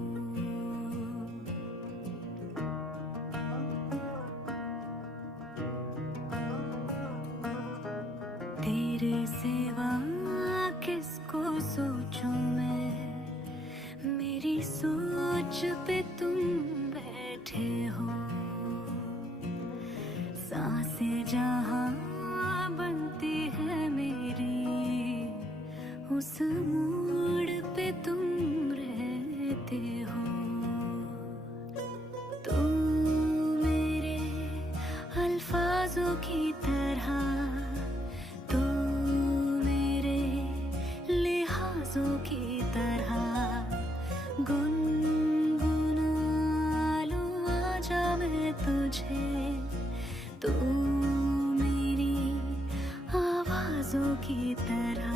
तेरे सिवा किसको सोचूं मैं, मेरी सोच पे तुम बैठे हो। सांसें जहां बनती है मेरी, उस मोड़ पे तुम रहते हो। तुम मेरे अल्फाजों की तरह, तू मेरे लिहाजों की तरह, गुनगुना लूं आजा मैं तुझे, तू मेरी आवाजों की तरह।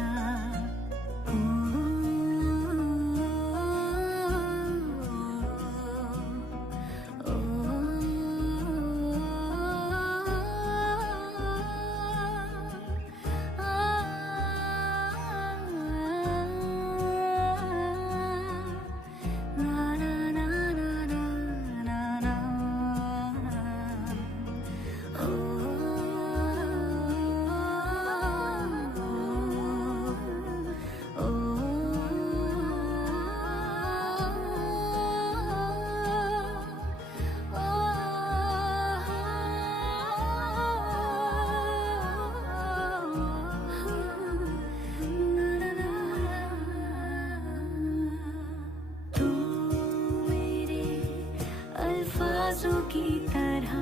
तू मेरे अल्फाजों की तरह,